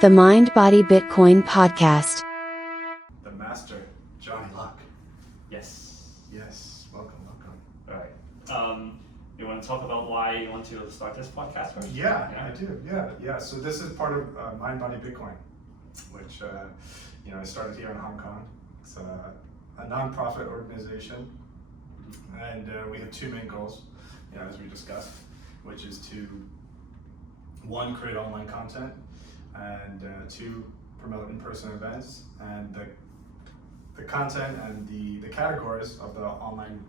The Mind Body Bitcoin Podcast. The master, Johnny Luck. Yes. Yes, welcome. All right. You want to talk about why you want to start this podcast first? Yeah, I do. Yeah. So this is part of Mind Body Bitcoin, which I started here in Hong Kong. It's a non-profit organization, and we have two main goals, as we discussed, which is to one, create online content, and two, promote in-person events. And the content and the categories of the online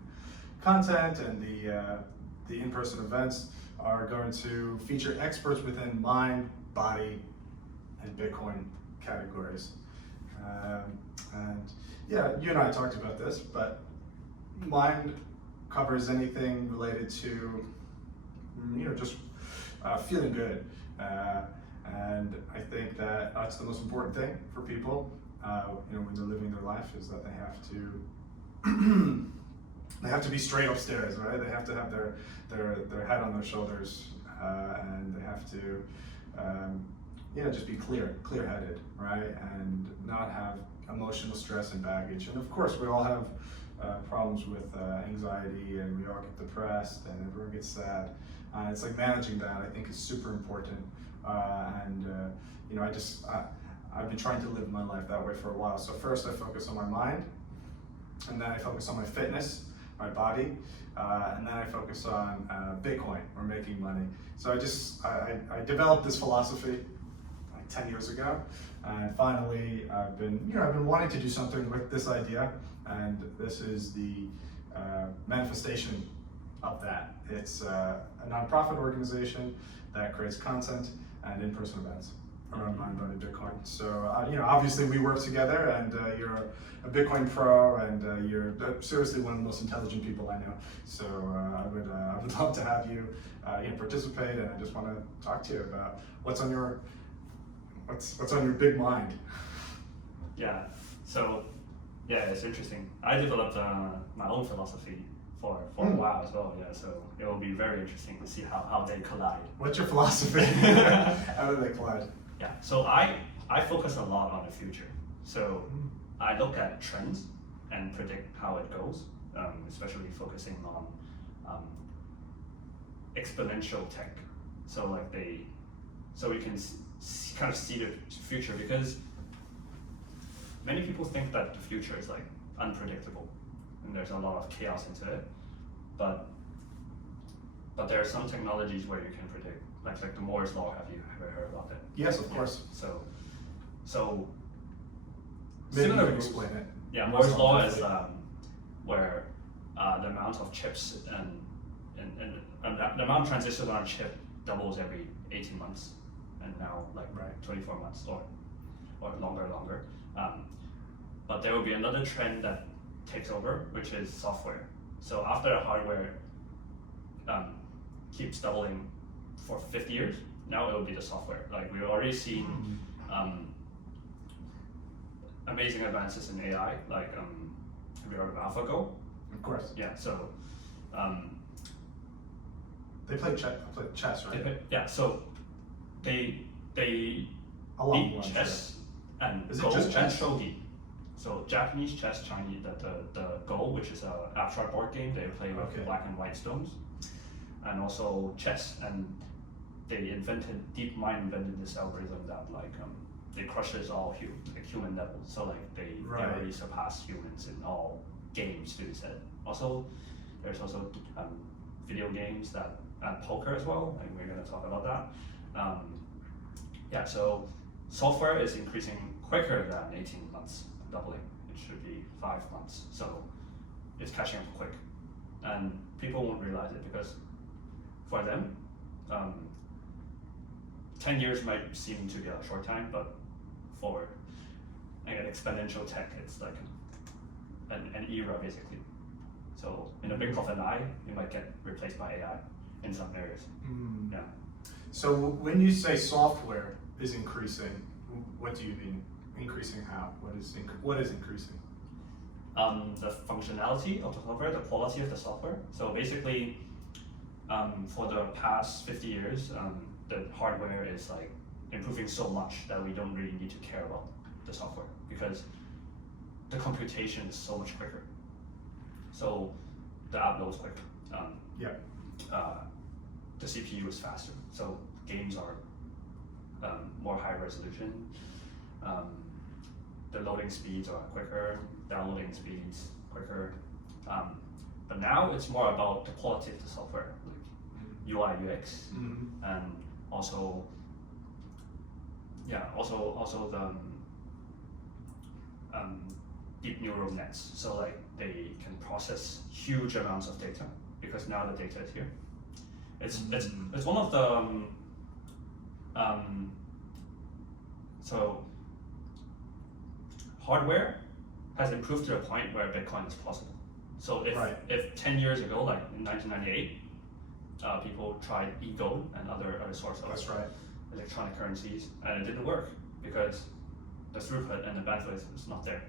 content and the in-person events are going to feature experts within mind, body, and Bitcoin categories. You and I talked about this, but mind covers anything related to, just feeling good. And I think that that's the most important thing for people, when they're living their life, is that they have to be straight upstairs, right? They have to have their head on their shoulders, and they have to, just be clear-headed, right? And not have emotional stress and baggage. And of course, we all have problems with anxiety, and we all get depressed, and everyone gets sad. It's like managing that, I think, is super important. I've been trying to live my life that way for a while. So first I focus on my mind, and then I focus on my fitness, my body, and then I focus on Bitcoin, or making money. So I developed this philosophy like 10 years ago, and finally I've been wanting to do something with this idea, and this is the manifestation of that. It's a nonprofit organization that creates content and in-person events around Mind Body Bitcoin. So obviously we work together, and you're a Bitcoin pro, and you're seriously one of the most intelligent people I know. So I would love to have you participate, and I just want to talk to you about what's on your big mind. Yeah. So it's interesting. I developed my own philosophy for a while as well. Yeah. So it will be very interesting to see how they collide. What's your philosophy? How do they collide? Yeah. So I focus a lot on the future. So I look at trends and predict how it goes, especially focusing on exponential tech. So we can kind of see the future, because many people think that the future is like unpredictable, and there's a lot of chaos into it. But there are some technologies where you can predict, like the Moore's law. Have you ever heard about that? Yes, of course. So maybe you similar can explain it. Yeah, Moore's law is where the amount of chips and the amount of transistors on a chip doubles every 18 months, and now 24 months or longer. But there will be another trend that takes over, which is software. So after the hardware keeps doubling for 50 years, now it will be the software. Like, we've already seen amazing advances in AI. Like, have you heard of AlphaGo? Of course. Yeah. So they play chess, right? So they Along beat chess and is it Go just chess? and shogi. So Japanese chess, Chinese, the Go, which is an abstract board game, they play with black and white stones, and also chess. And DeepMind invented this algorithm that it crushes all human levels. So they already surpass humans in all games to be said. Also, there's also video games and poker as well, and we're going to talk about that. So software is increasing quicker than 18 months. Doubling. It should be 5 months. So it's catching up quick, and people won't realize it, because for them, 10 years might seem to be a short time, but for an exponential tech, it's like an era basically. So in a blink of an eye, you might get replaced by AI in some areas. Yeah. So when you say software is increasing, what do you mean? Increasing how? What is increasing? The functionality of the software, the quality of the software. So basically, for the past 50 years, the hardware is improving so much that we don't really need to care about the software because the computation is so much quicker. So the app loads quicker. The CPU is faster, so games are more high resolution. The loading speeds are quicker, downloading speeds quicker. But now it's more about the quality of the software, like UI, UX, and also the deep neural nets. So like they can process huge amounts of data because now the data is here. It's one of the so hardware has improved to a point where Bitcoin is possible. So if 10 years ago, like in 1998, people tried e-gold and other sorts of electronic currencies, and it didn't work because the throughput and the bandwidth was not there.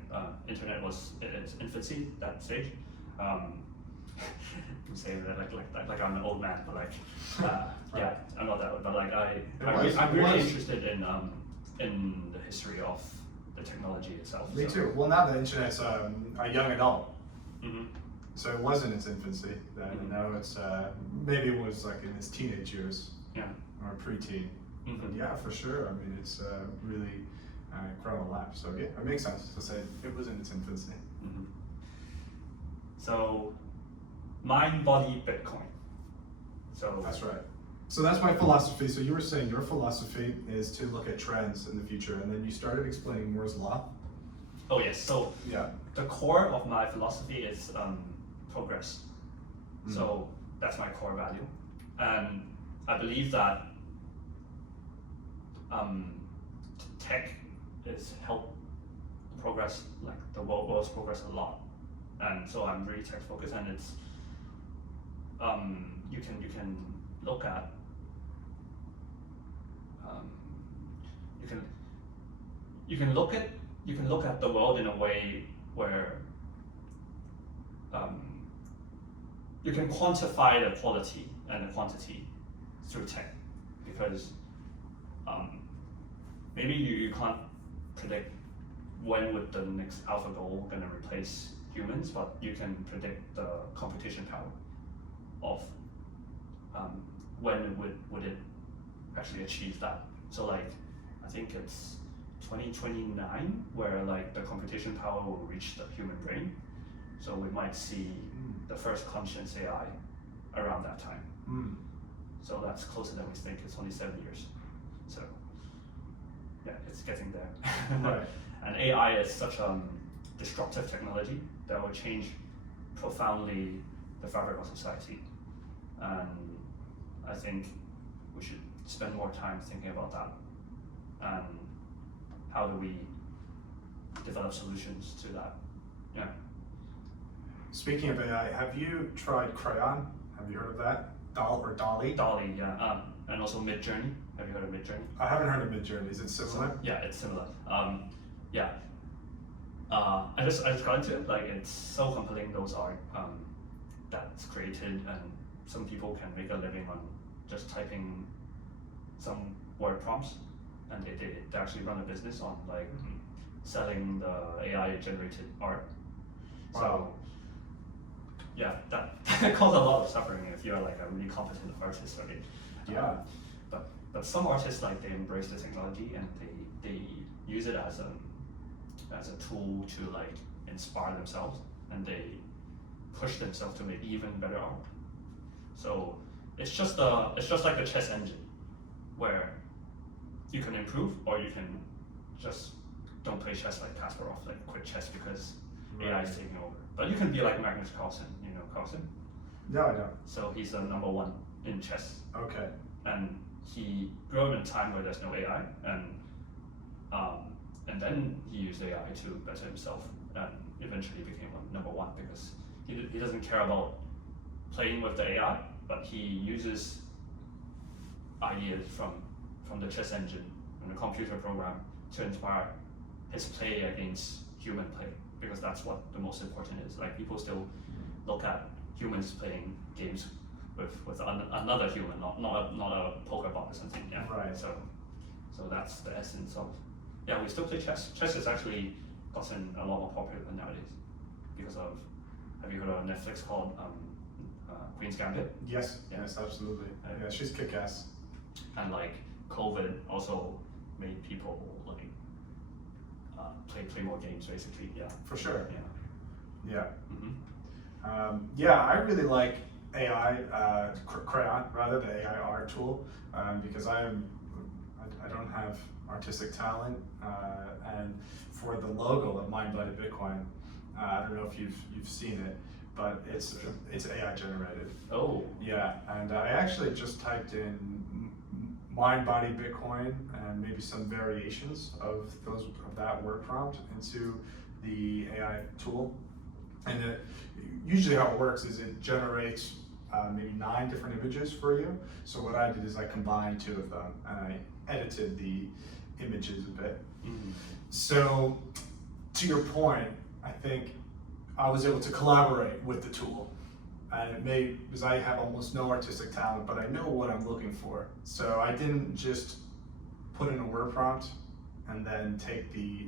Internet was in its infancy at that stage. I'm saying that like I'm an old man, but like yeah, I'm not that old, but like I'm really interested in the history of the technology itself. Me too. Well, now the internet's a young adult. So it was in its infancy then, and now it's maybe it was like in its teenage years, or preteen. But yeah, for sure. I mean, it's really grown a lot. So yeah, it makes sense to say it was in its infancy. So, mind, body, Bitcoin. So that's right. So that's my philosophy. So you were saying your philosophy is to look at trends in the future, and then you started explaining Moore's law. Oh yes. So the core of my philosophy is progress. So that's my core value, and I believe that tech is help progress, like the world's progress a lot, and so I'm really tech focused, and it's you can look at you can look at the world in a way where you can quantify the quality and the quantity through tech, because maybe you can't predict when would the next AlphaGo gonna replace humans, but you can predict the computation power of when would it actually achieve that. So like I think it's 2029 where like the computation power will reach the human brain. So we might see the first conscious AI around that time. So that's closer than we think. It's only 7 years. So yeah, it's getting there. And AI is such a disruptive technology that will change profoundly the fabric of society. And I think we should spend more time thinking about that. And how do we develop solutions to that? Yeah. Speaking of AI, have you tried Crayon? Have you heard of that? DALL-E? DALL-E, yeah. And also Midjourney. Have you heard of Midjourney? I haven't heard of Midjourney. Is it similar? So, yeah, it's similar. Yeah. I just got into it. Like, it's so compelling, those art that's created, and some people can make a living on just typing some word prompts, and they actually run a business on like selling the AI generated art. So yeah, that causes a lot of suffering if you're like a really competent artist, right? Yeah. But some artists, like, they embrace the technology and they use it as a tool to like inspire themselves, and they push themselves to make even better art. So it's just like the chess engine, where you can improve or you can just don't play chess like Kasparov, like quit chess because AI is taking over. But you can be like Magnus Carlsen, you know Carlsen? No, I don't. So he's the #1 in chess. Okay. And he grew up in a time where there's no AI, and then he used AI to better himself, and eventually became #1 because he doesn't care about playing with the AI, but he uses ideas from the chess engine and the computer program to inspire his play against human play, because that's what the most important is. Like, people still look at humans playing games with another human, not a poker bot or something. Yeah. Right. So So that's the essence of. Yeah, we still play chess. Chess has actually gotten a lot more popular nowadays because of. Have you heard of a Netflix called Queen's Gambit? Yes, Yeah. yes, absolutely. Yeah, she's kick-ass. And like COVID also made people like play more games basically. Yeah. For sure. Yeah. Yeah. Mm-hmm. I really like AI, Crayon, rather, the AI art tool, because I don't have artistic talent, and for the logo of Mind Bloody Bitcoin, I don't know if you've seen it, but it's AI generated. Oh. Yeah, and I actually just typed in Mind Body Bitcoin and maybe some variations of that word prompt into the AI tool, and usually how it works is it generates maybe 9 different images for you. So what I did is I combined 2 of them and I edited the images a bit. Mm-hmm. So to your point, I think I was able to collaborate with the tool. And it made, because I have almost no artistic talent, but I know what I'm looking for. So I didn't just put in a word prompt and then take the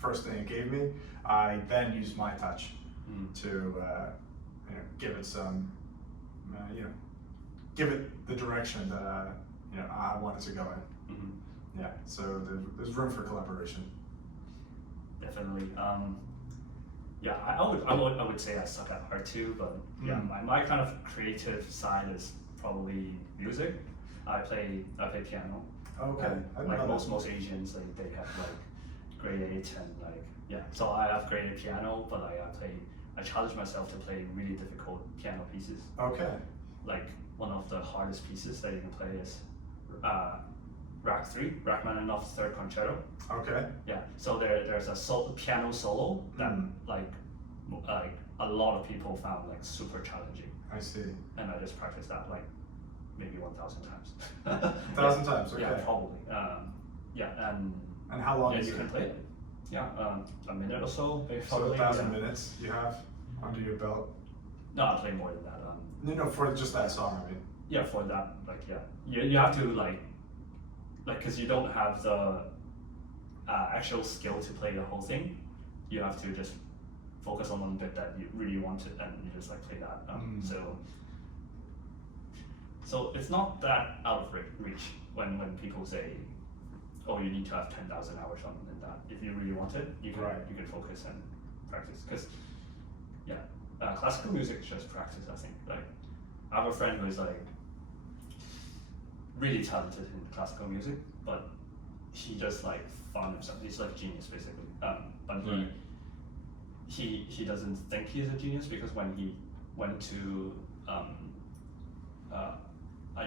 first thing it gave me. I then used my touch to give it some, give it the direction that I wanted to go in. Mm-hmm. Yeah. So there's room for collaboration. Definitely. Yeah, I would say I suck at art too, but yeah, my kind of creative side is probably music. I play piano. Okay. Like most Asians, like they have like grade 8 and like yeah. So I have grade 8 piano, but I challenge myself to play really difficult piano pieces. Okay. Like one of the hardest pieces that you can play is Rachmaninoff's Third Concerto. Okay. Yeah, so there's a piano solo that like a lot of people found like super challenging. I see. And I just practiced that like maybe 1,000 times. 1,000 times. Okay. Yeah, probably. Yeah, and how long is you it? can play it. Yeah, a minute or so. Maybe So probably, 1,000 minutes you have under your belt? No, I play more than that. No, for just that song, I mean. Yeah, for that, like yeah, you have to like because you don't have the actual skill to play the whole thing. You have to just focus on one bit that you really want to, and you just like play that. So it's not that out of reach when people say, oh, you need to have 10,000 hours on that. If you really want it, you can focus and practice. Because yeah, classical music is just practice. I think like I have a friend who is like really talented in classical music, but he just like found himself. He's like genius basically. But he doesn't think he's a genius because when he went to a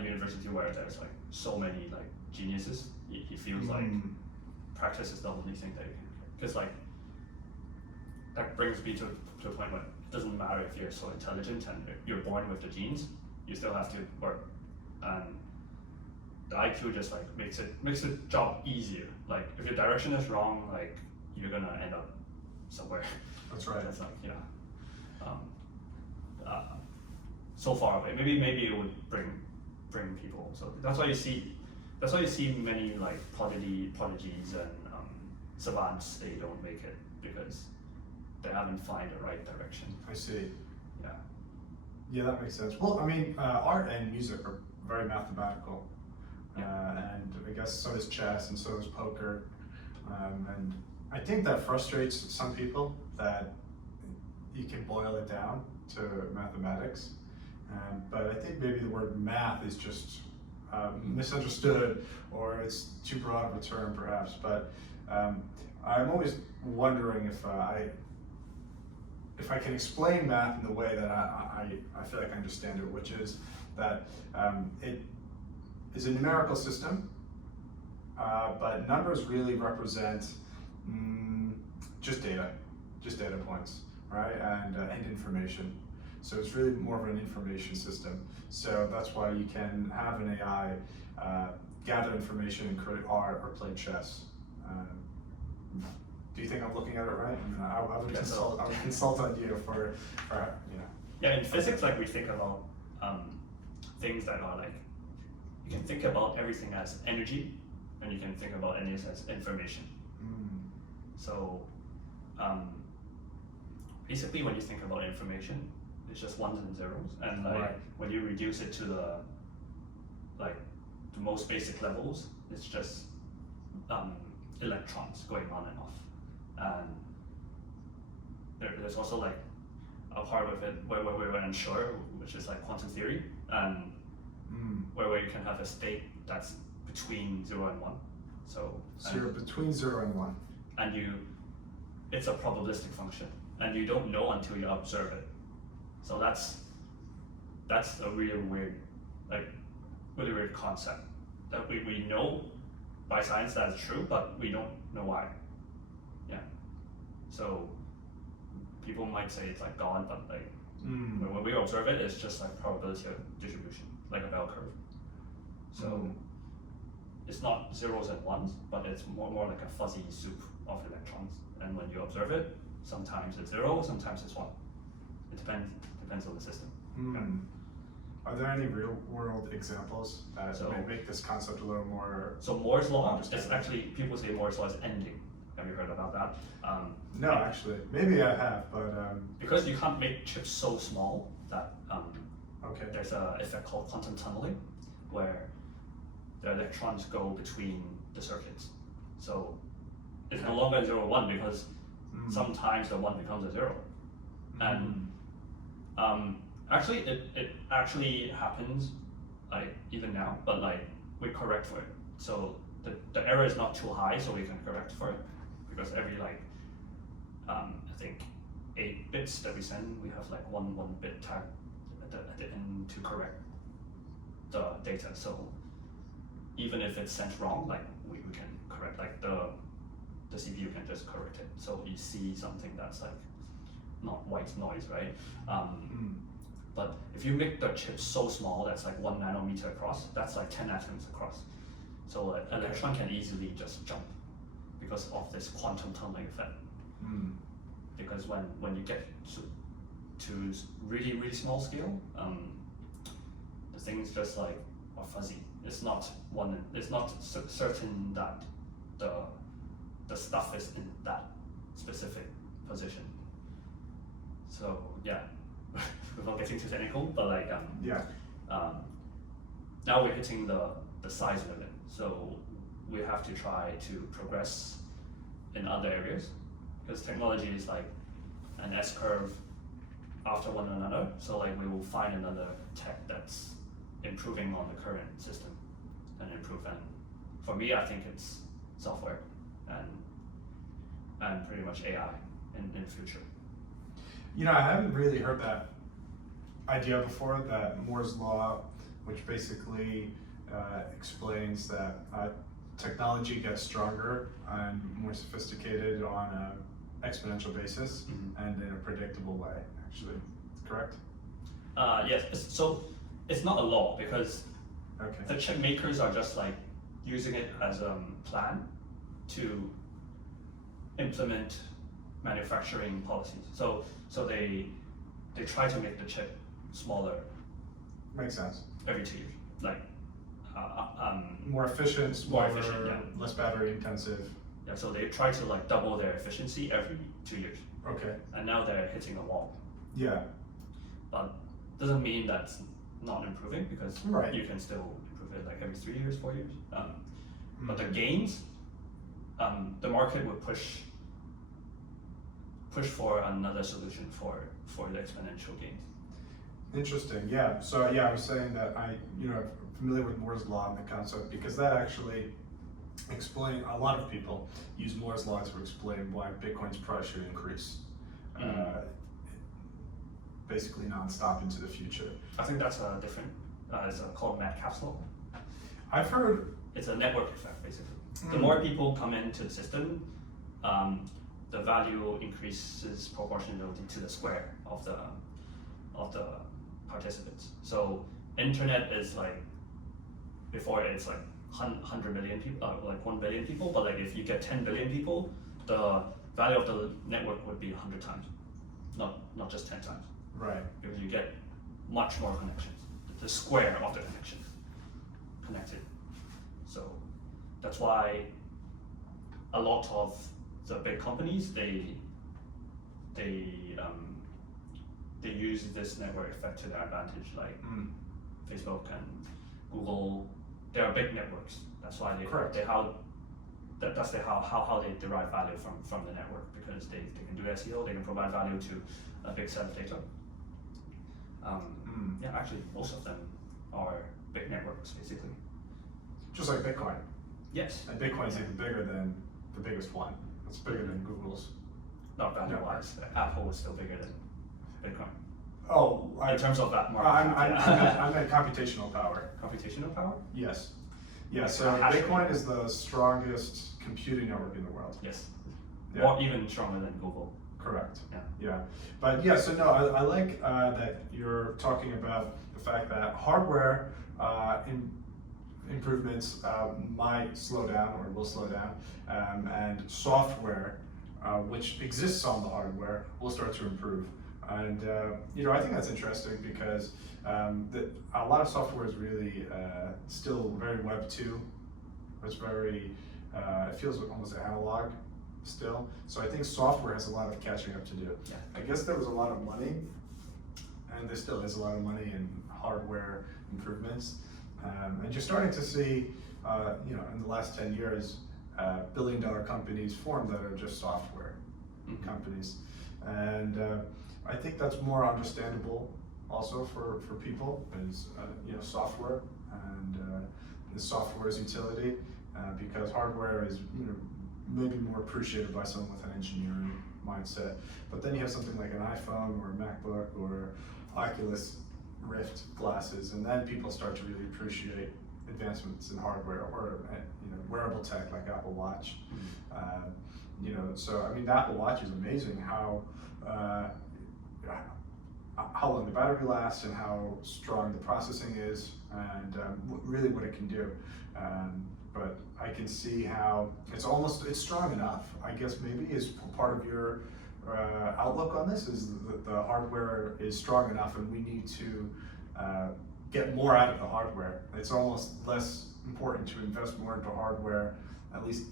university where there's like so many like geniuses, he feels like practice is the only thing that you can. Because like that brings me to a point where it doesn't matter if you're so intelligent and you're born with the genes, you still have to work. And the IQ just like makes the job easier. Like if your direction is wrong, like you're gonna end up somewhere. That's right. That's like so far away. Maybe it would bring people. So that's why you see many like prodigies and savants. They don't make it because they haven't found the right direction. I see. Yeah. Yeah, that makes sense. Well, I mean, art and music are very mathematical. And I guess so is chess and so is poker. And I think that frustrates some people that you can boil it down to mathematics. But I think maybe the word math is just misunderstood, or it's too broad of a term perhaps. But I'm always wondering if I can explain math in the way that I feel like I understand it, which is that it is a numerical system, but numbers really represent just data points, right? And information. So it's really more of an information system. So that's why you can have an AI gather information and create art or play chess. Do you think I'm looking at it right? I would consult on you for Yeah, in physics, like we think about things that are like, you can think about everything as energy. and you can think about NAS as information. So basically, when you think about information, it's just ones and zeros, and like when you reduce it to the most basic levels, it's just electrons going on and off. And there's also like a part of it where we're unsure, which is like quantum theory, and where you can have a state that's between 0 and 1. So you're between 0 and 1. And it's a probabilistic function, and you don't know until you observe it. So that's a really weird concept that we know by science that it's true, but we don't know why. Yeah. So people might say it's like God, but like when we observe it, it's just like probability distribution, like a bell curve. So it's not zeros and ones, but it's more like a fuzzy soup of electrons. And when you observe it, sometimes it's 0, sometimes it's 1. It depends on the system. Are there any real world examples that make this concept a little more? So Moore's law is actually, people say Moore's law is ending. Have you heard about that? No, actually, maybe I have, but because you can't make chips so small that okay. There's an effect called quantum tunneling, where the electrons go between the circuits. So it's no longer 0, 1 because sometimes the 1 becomes a 0. And actually, it actually happens like even now, but like we correct for it. So the error is not too high, so we can correct for it, because every I think 8 bits that we send, we have like one bit tag at the end to correct the data. So even if it's sent wrong, like we can correct, like the CPU can just correct it. So you see something that's like not white noise, right? But if you make the chip so small that's like 1 nanometer across, that's like 10 atoms across. So an electron can easily just jump because of this quantum tunneling effect. Because when you get to really, really small scale, the things just like are fuzzy. It's not certain that the stuff is in that specific position. So yeah, without getting too technical, but like now we're hitting the size limit. So we have to try to progress in other areas, because technology is like an S-curve after one another. So like we will find another tech that's improving on the current system and improve. And for me, I think it's software and pretty much AI in the future. You know, I haven't really heard that idea before, that Moore's law, which basically explains that technology gets stronger and more sophisticated on an exponential basis and in a predictable way, actually. Correct? Yes, so it's not a law, because the chip makers are just like using it as a plan to implement manufacturing policies. So they try to make the chip smaller. Makes sense. Every 2 years, like more efficient, smaller, less battery intensive. Yeah, so they try to like double their efficiency every 2 years. Okay. And now they're hitting a wall. Yeah. But doesn't mean that's not improving, because you can still improve it like every 3 years, 4 years. But the gains, the market would push for another solution for the exponential gains. Interesting. Yeah. So yeah, I was saying that I'm familiar with Moore's law and the concept, because that actually explain, a lot of people use Moore's law to explain why Bitcoin's price should increase basically non-stop into the future. I think that's a different, it's called Metcalfe's law. I've heard. It's a network effect, basically. The more people come into the system, the value increases proportionally to the square of the participants. So internet is like, before it's like 100 million people, like 1 billion people, but like if you get 10 billion people, the value of the network would be 100 times, not just 10 times. Right. Because you get much more connections, the square of the connections connected. So that's why a lot of the big companies they use this network effect to their advantage, like Facebook and Google. They are big networks. That's why how they derive value from the network, because they can do SEO, they can provide value to a big set of data. Yeah, actually most of them are big networks basically. Just like Bitcoin. Yes. And Bitcoin's even bigger than the biggest one. It's bigger than Google's. Not value-wise. Apple is still bigger than Bitcoin. Oh, In terms of that market. I meant computational power. Computational power? Yes. Yeah, Like so hash rate. Bitcoin is the strongest computing network in the world. Yes. Yeah. Or even stronger than Google. Correct. Yeah. Yeah. But yeah, so no, I like that you're talking about the fact that hardware improvements might slow down or will slow down, and software, which exists on the hardware, will start to improve. And I think that's interesting because a lot of software is really still very Web 2. It's very, it feels almost analog still. So I think software has a lot of catching up to do. Yeah. I guess there was a lot of money, and there still is a lot of money in hardware improvements. And you're starting to see, in the last 10 years, billion-dollar companies form that are just software companies. And I think that's more understandable also for people, is software and the software's utility, because hardware is maybe more appreciated by someone with an engineering mindset. But then you have something like an iPhone or a MacBook or Oculus Rift glasses, and then people start to really appreciate advancements in hardware or wearable tech like Apple Watch. So I mean, the Apple Watch is amazing how long the battery lasts and how strong the processing is, and really what it can do. But I can see how it's strong enough. I guess maybe is part of your outlook on this, is that the hardware is strong enough and we need to get more out of the hardware. It's almost less important to invest more into hardware, at least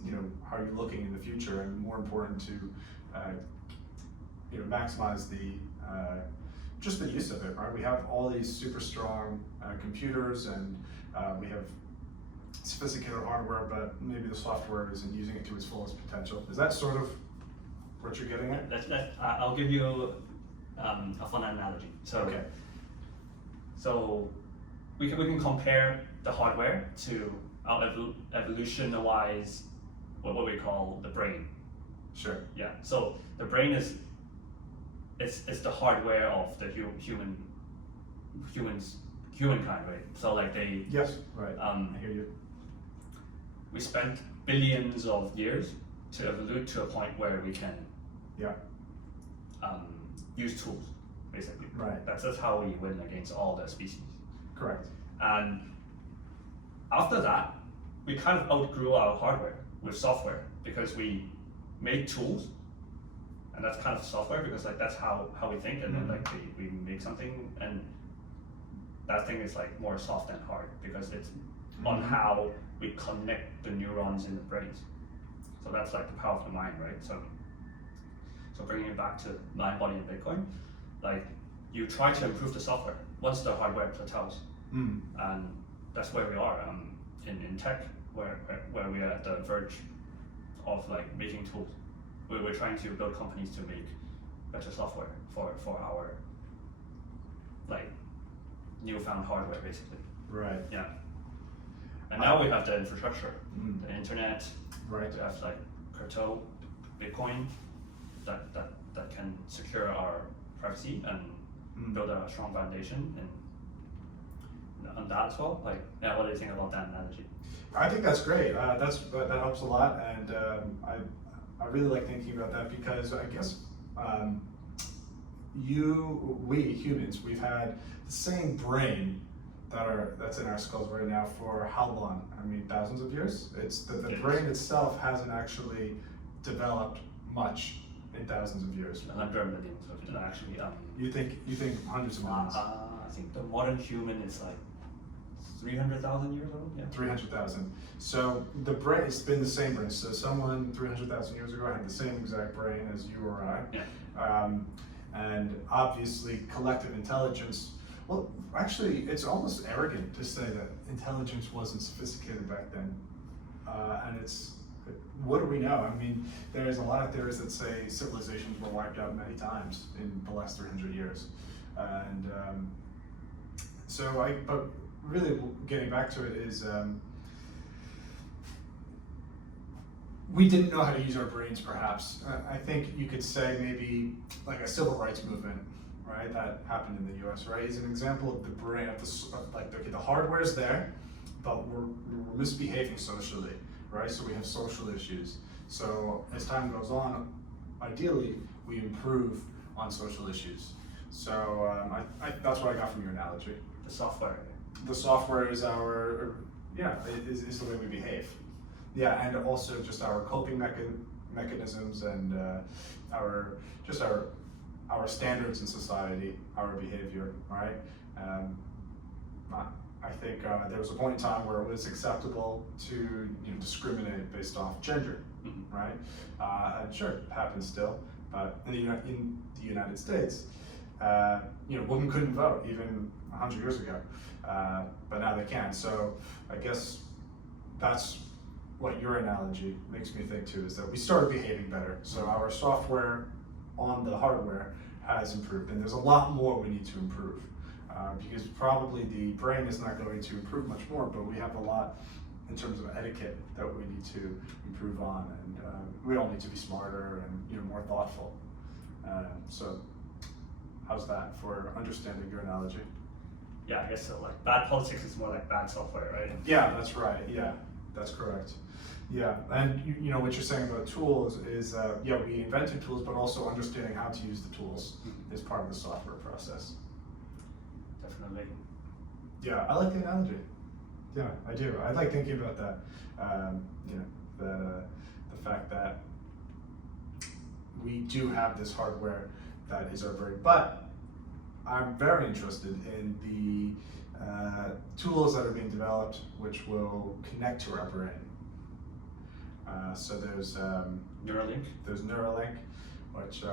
how you're looking in the future, and more important to maximize the just the use of it, right? We have all these super strong computers, and we have sophisticated hardware, but maybe the software isn't using it to its fullest potential. Is that sort of what you're getting at? I'll give you a fun analogy. Okay. So we can compare the hardware to our evolution-wise, what we call the brain. Sure. Yeah. So the brain is the hardware of the humankind, right? So like they. Yes. Right. I hear you. We spent billions of years to evolve to a point where we can. Yeah. Use tools, basically. Right. That's how we win against all the species. Correct. And after that, we kind of outgrew our hardware with software, because we made tools, and that's kind of software, because like that's how we think, and then like we make something, and that thing is like more soft than hard, because it's on how we connect the neurons in the brains. So that's like the power of the mind, right? So bringing it back to mind, body, and Bitcoin, like you try to improve the software once the hardware plateaus, and that's where we are in tech, where we are at the verge of like making tools. We're trying to build companies to make better software for our like newfound hardware, basically. Right. Yeah. And now we have the infrastructure, the internet. Right. We have like crypto, Bitcoin, that can secure our privacy and build a strong foundation, and on that as well. Like, yeah, what do you think about that analogy? I think that's great. That helps a lot, and I really like thinking about that, because I guess we humans, we've had the same brain that's in our skulls right now for how long? I mean, thousands of years. It's the brain itself hasn't actually developed much in thousands of years. 100 million, actually. You think hundreds of millions? I think the modern human is like 300,000 years old. Yeah. 300,000. So the brain, it's been the same brain. So someone 300,000 years ago had the same exact brain as you or I. Yeah. And obviously collective intelligence, well, actually, it's almost arrogant to say that intelligence wasn't sophisticated back then. And what do we know? I mean, there's a lot of theories that say civilizations were wiped out many times in the last 300 years. And but really getting back to it is, we didn't know how to use our brains, perhaps. I think you could say maybe like a civil rights movement, right? That happened in the U.S., right? Is an example of the brain, the hardware is there, but we're misbehaving socially, right? So we have social issues. So as time goes on, ideally, we improve on social issues. So that's what I got from your analogy. The software. The software is is the way we behave. Yeah, and also just our coping mechanisms and our standards in society, our behavior, right? I think there was a point in time where it was acceptable to discriminate based off gender, right? And sure, it happens still, but in the United States, women couldn't vote even 100 years ago, but now they can. So I guess that's what your analogy makes me think too, is that we started behaving better. So our software on the hardware has improved, and there's a lot more we need to improve, because probably the brain is not going to improve much more, but we have a lot in terms of etiquette that we need to improve on, and we all need to be smarter and more thoughtful. So how's that for understanding your analogy? Yeah, I guess so. Like bad politics is more like bad software, right? Yeah, that's right. Yeah, that's correct. Yeah, and what you're saying about tools is, we invented tools, but also understanding how to use the tools is part of the software process. Definitely. Yeah, I like the analogy. Yeah, I do. I like thinking about that. The fact that we do have this hardware that is our brain, but I'm very interested in the tools that are being developed which will connect to our brain. So there's Neuralink. There's Neuralink, which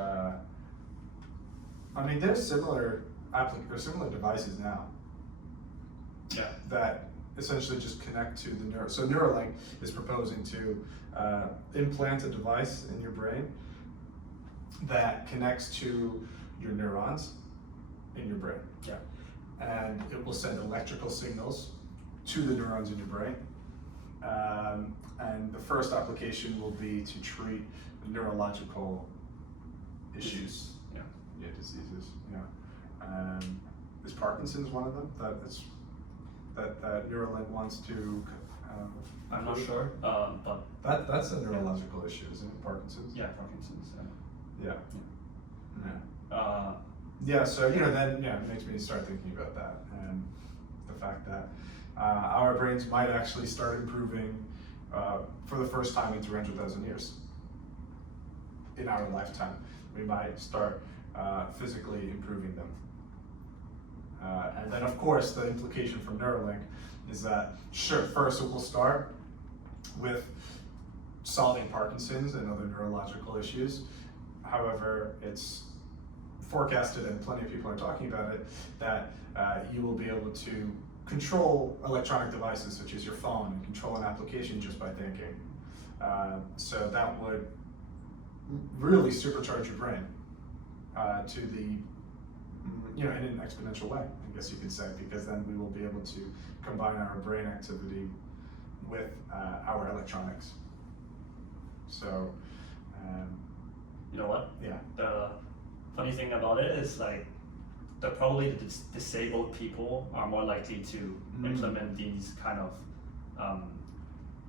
there's similar devices now. Yeah. That essentially just connect to the nerve. So Neuralink is proposing to implant a device in your brain that connects to your neurons in your brain. Yeah. And it will send electrical signals to the neurons in your brain. And the first application will be to treat neurological issues. Yeah. Yeah, diseases. Yeah. Is Parkinson's one of them? That Neuralink wants to. I'm not sure, but that's a neurological issue, isn't it? Parkinson's. Yeah, Parkinson's. Yeah. Yeah. Yeah. So then it makes me start thinking about that and the fact that our brains might actually start improving for the first time in 300,000 years. In our lifetime, we might start physically improving them. And then, of course, the implication from Neuralink is that, sure, first it will start with solving Parkinson's and other neurological issues. However, it's forecasted, and plenty of people are talking about it, that you will be able to control electronic devices such as your phone and control an application just by thinking. So that would really supercharge your brain to the in an exponential way, I guess you could say, because then we will be able to combine our brain activity with our electronics. So, you know what? Yeah. The funny thing about it is probably the disabled people are more likely to implement these kind of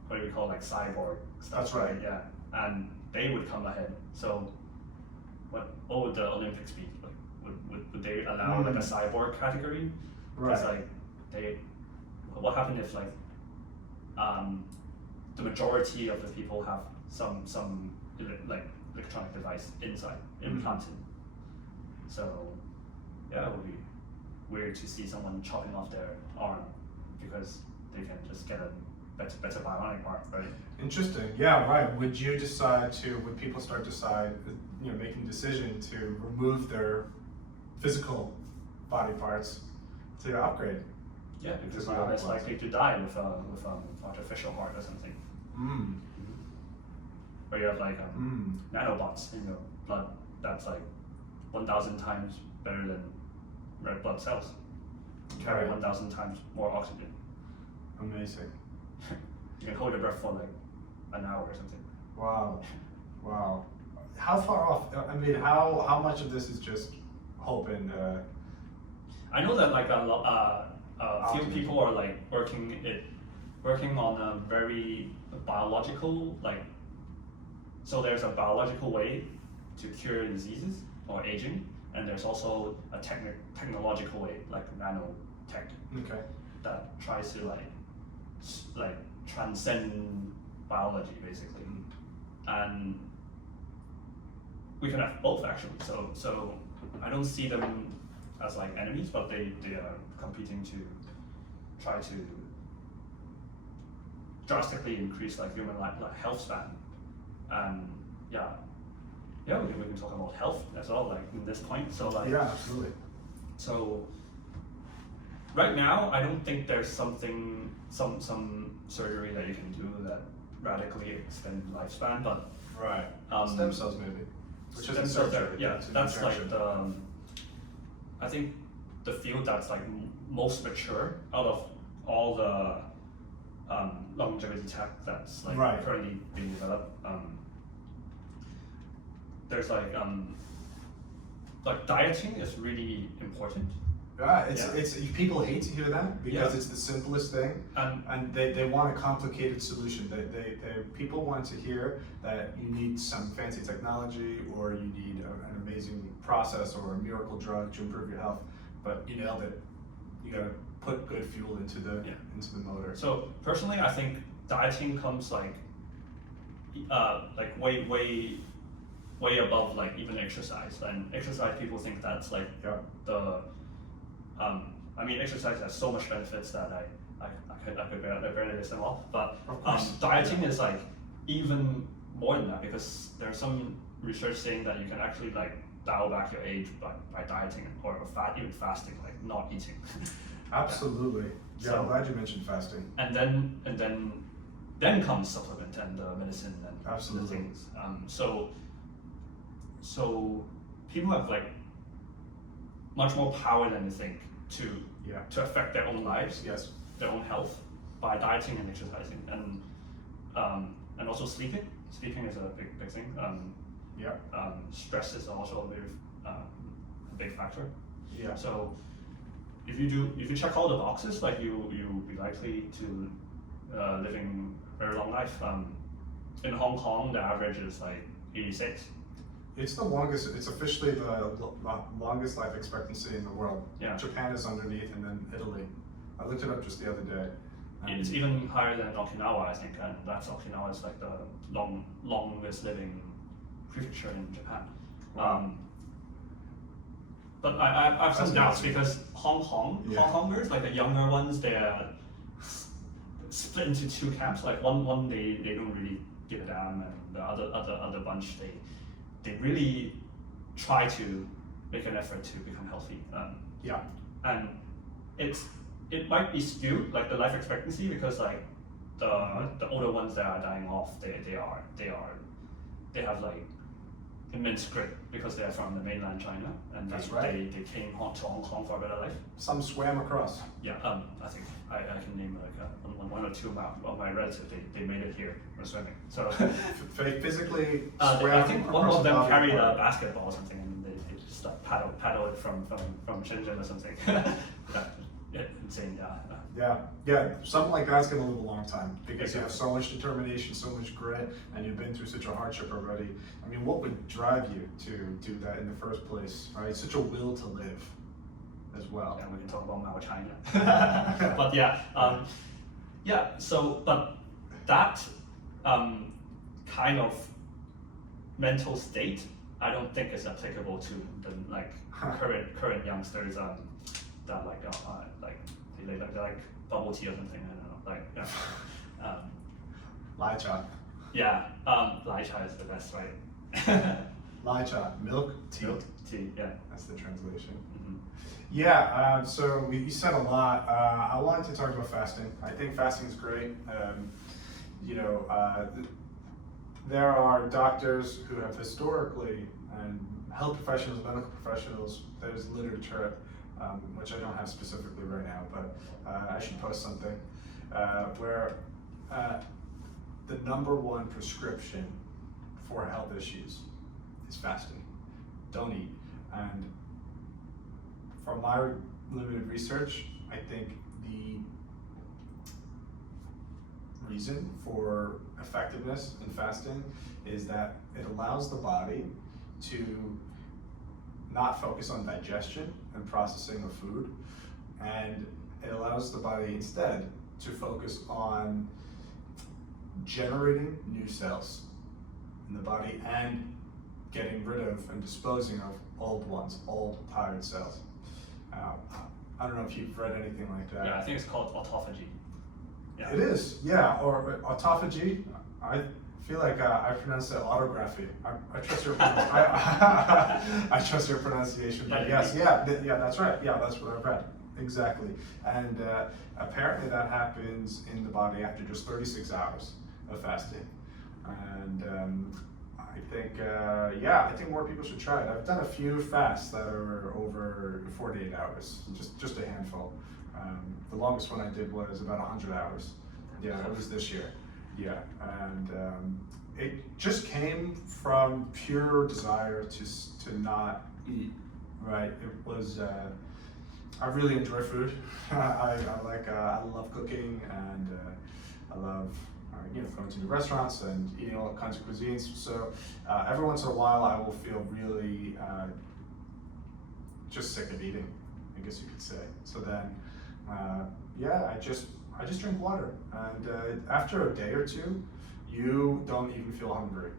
what do we call cyborg stuff. That's right. Yeah, and they would come ahead. So, what would the Olympics be? Would they allow a cyborg category? Right. Because what happened if the majority of the people have some electronic device inside implanted? So yeah, it would be weird to see someone chopping off their arm because they can just get a better bionic part, right? Interesting. Yeah, right. Would people making a decision to remove their physical body parts to upgrade? Yeah, because you're less likely to die with artificial heart or something. Or you have like nanobots in your blood that's like 1,000 times better than red blood cells. Carry 1,000 times more oxygen. Amazing. You can hold your breath for like an hour or something. Wow. Wow. How far off? I mean, how much of this is just hope and? I know that like a few people are like working on a very biological like. So there's a biological way to cure diseases or aging, and there's also a technological way like nanotech that tries to like transcend biology basically, and we can have both actually. So I don't see them as like enemies, but they are competing to try to drastically increase like human life, like health span, and we can talk about health as well like in this point. So like yeah, absolutely. So right now, I don't think there's some surgery that you can do that radically extend lifespan, but stem cells maybe. Which is surgery. Yeah, that's like the I think the field that's like most mature out of all the longevity tech that's like currently being developed. There's like dieting is really important. Yeah, it's people hate to hear that because it's the simplest thing, and they want a complicated solution. They people want to hear that you need some fancy technology or you need an amazing process or a miracle drug to improve your health. But you nailed it. You gotta put good fuel into the motor. So personally, I think dieting comes like way above like even exercise. And exercise, people think that's like the I mean, exercise has so much benefits that I could barely list them off. But dieting is like even more than that, because there's some research saying that you can actually like dial back your age by dieting or even fasting, like not eating. Absolutely. Yeah, so, I'm glad you mentioned fasting. And then comes supplement and medicine and the things. So people have like much more power than you think to affect their own lives, their own health by dieting and exercising, and also sleeping. Sleeping is a big thing. Stress is also a very a big factor. Yeah. So if you check all the boxes, like you'll be likely to living very long life. In Hong Kong, the average is like 86. It's the longest. It's officially the longest life expectancy in the world. Yeah. Japan is underneath, and then Italy. I looked it up just the other day. It's even higher than Okinawa, I think, and Okinawa is like the longest living prefecture in Japan. Wow. But I have some doubts because Hong Kongers, like the younger ones, they're split into two camps. Like one they don't really give a damn, and the other bunch they really try to make an effort to become healthy. And it might be skewed, like the life expectancy, because like the older ones that are dying off, they have like immense grit because they're from the mainland China, and they came to Hong Kong for a better life. Some swam across. Yeah, I think I can name like one or two of my relatives. They made it here for swimming. So physically, I think one of them carried a basketball or something, and they just like paddle it from Shenzhen or something. Insane. Yeah. Something like that's gonna live a long time because you have so much determination, so much grit, and you've been through such a hardship already. I mean, what would drive you to do that in the first place, right? Such a will to live, as well. And we can talk about Mao China. But but that kind of mental state, I don't think is applicable to the like current youngsters that they're like bubble tea or something. I don't know, like yeah. Lai cha. Yeah, lai chai is the best, right? Lai cha, milk tea. Milk tea, yeah. That's the translation. Mm-hmm. Yeah, so you said a lot. I wanted to talk about fasting. I think fasting is great. There are doctors who have historically, and health professionals, medical professionals, there's literature, which I don't have specifically right now, but I should post something, where the #1 prescription for health issues is fasting. Don't eat. And from my limited research, I think the reason for effectiveness in fasting is that it allows the body to not focus on digestion and processing of food, and it allows the body instead to focus on generating new cells in the body and getting rid of and disposing of old ones, old tired cells. I don't know if you've read anything like that. Yeah, I think it's called autophagy. Yeah. It is, yeah, or autophagy. I feel like I pronounce it autography. I trust your I trust your pronunciation, but yes, yeah, that's right. Yeah, that's what I've read. Exactly. And apparently that happens in the body after just 36 hours of fasting. And I think more people should try it. I've done a few fasts that are over 48 hours, just a handful. The longest one I did was about 100 hours. Yeah, it was this year. Yeah, and it just came from pure desire to not eat. Right? It was. I really enjoy food. I love cooking, and I love going to new restaurants and eating all kinds of cuisines. So every once in a while, I will feel really just sick of eating, I guess you could say. So then, I just drink water, and after a day or two, you don't even feel hungry.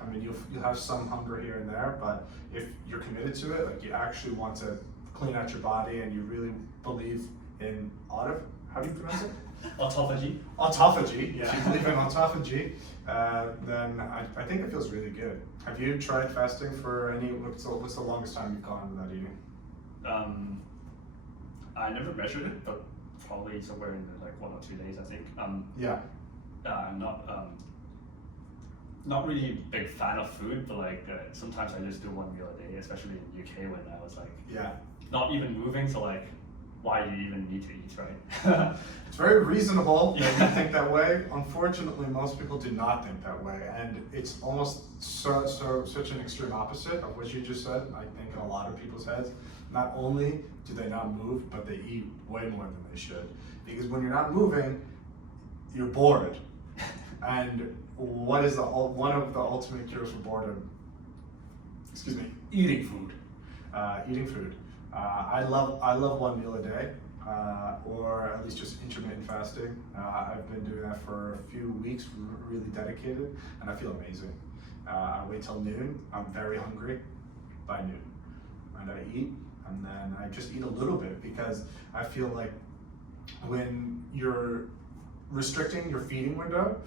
I mean, you'll have some hunger here and there, but if you're committed to it, like you actually want to clean out your body and you really believe in how do you pronounce it? Autophagy. Autophagy. Yeah. If you believe in autophagy, then I think it feels really good. Have you tried fasting for what's the longest time you've gone without eating? I never measured it, but probably somewhere in like 1 or 2 days, I think. I'm not really a big fan of food, but like sometimes I just do 1 meal a day, especially in UK when I was like not even moving, so like why do you even need to eat, right? It's very reasonable that you think that way. Unfortunately, most people do not think that way, and it's almost such an extreme opposite of what you just said. I think in a lot of people's heads, not only do they not move, but they eat way more than they should. Because when you're not moving, you're bored. And what is one of the ultimate cures for boredom? Excuse me, eating food. Eating food. I love 1 meal a day, or at least just intermittent fasting. I've been doing that for a few weeks, really dedicated, and I feel amazing. I wait till noon. I'm very hungry by noon, and I eat, and then I just eat a little bit because I feel like when you're restricting your feeding window,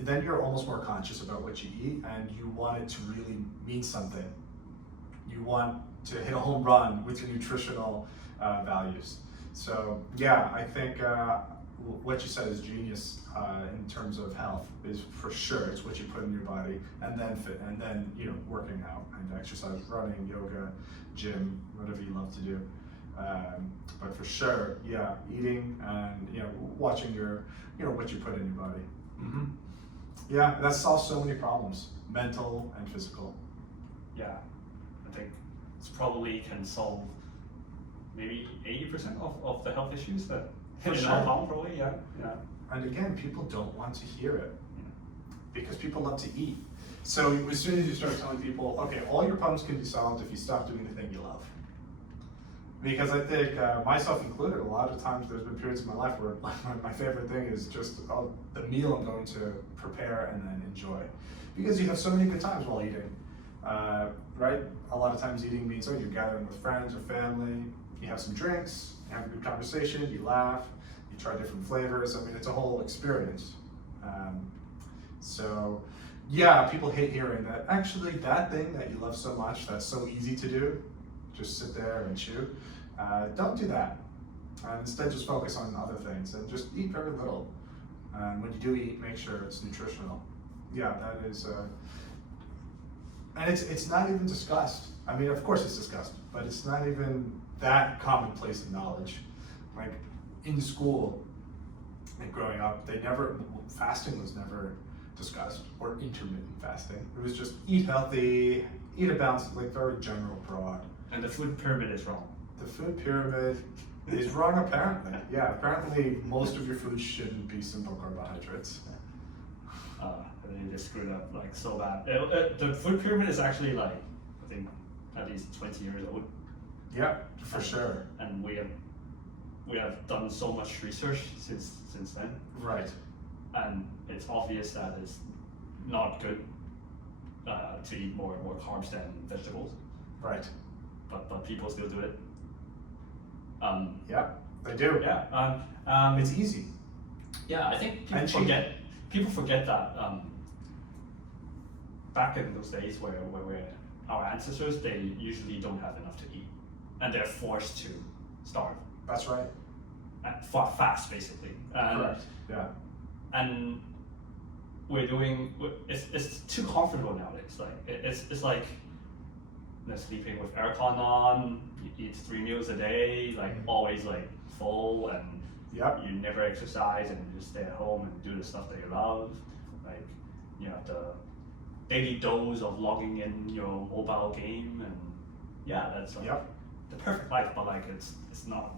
then you're almost more conscious about what you eat, and you want it to really mean something. You want to hit a home run with your nutritional values. So yeah, I think what you said is genius in terms of health. Is for sure it's what you put in your body, and then working out and exercise, running, yoga, gym, whatever you love to do. But for sure, yeah, eating and watching what you put in your body. Mm-hmm. Yeah, that solves so many problems, mental and physical. Yeah, I think it's probably can solve maybe 80% of the health issues that hit in our palm, probably. Yeah. And again, people don't want to hear it because people love to eat. So as soon as you start telling people, okay, all your problems can be solved if you stop doing the thing you love. Because I think, myself included, a lot of times there's been periods in my life where my favorite thing is just the meal I'm going to prepare and then enjoy. Because you have so many good times while eating, right? A lot of times eating means, you're gathering with friends or family, you have some drinks, you have a good conversation, you laugh, You try different flavors. I mean, it's a whole experience. So yeah, people hate hearing that. Actually, that thing that you love so much, that's so easy to do, just sit there and chew. Don't do that. Instead, just focus on other things and just eat very little. When you do eat, make sure it's nutritional. Yeah, that is, and it's not even discussed. I mean, of course it's discussed, but it's not even that commonplace of knowledge. Like in school and growing up, fasting was never discussed, or intermittent fasting. It was just eat healthy, eat a balanced, like very general, broad. And the food pyramid is wrong. The food pyramid is wrong, apparently. Yeah, apparently most of your food shouldn't be simple carbohydrates. They just screwed up like so bad. The food pyramid is actually like, I think, at least 20 years old. Yeah, for sure. And we have done so much research since then. Right. And it's obvious that it's not good to eat more carbs than vegetables. Right. But people still do it. Yeah, they do. Yeah. It's easy. Yeah, I think And people forget that back in those days where our ancestors, they usually don't have enough to eat, and they're forced to starve. That's right. Fast, basically. Correct. Yeah. And it's too comfortable nowadays. Like it's like sleeping with aircon on. You eat 3 meals a day, like always like full, and Yep. you never exercise, and you just stay at home and do the stuff that you love. Like you have the daily dose of logging in your mobile game, and yeah, that's like Yep. the perfect life. But like it's not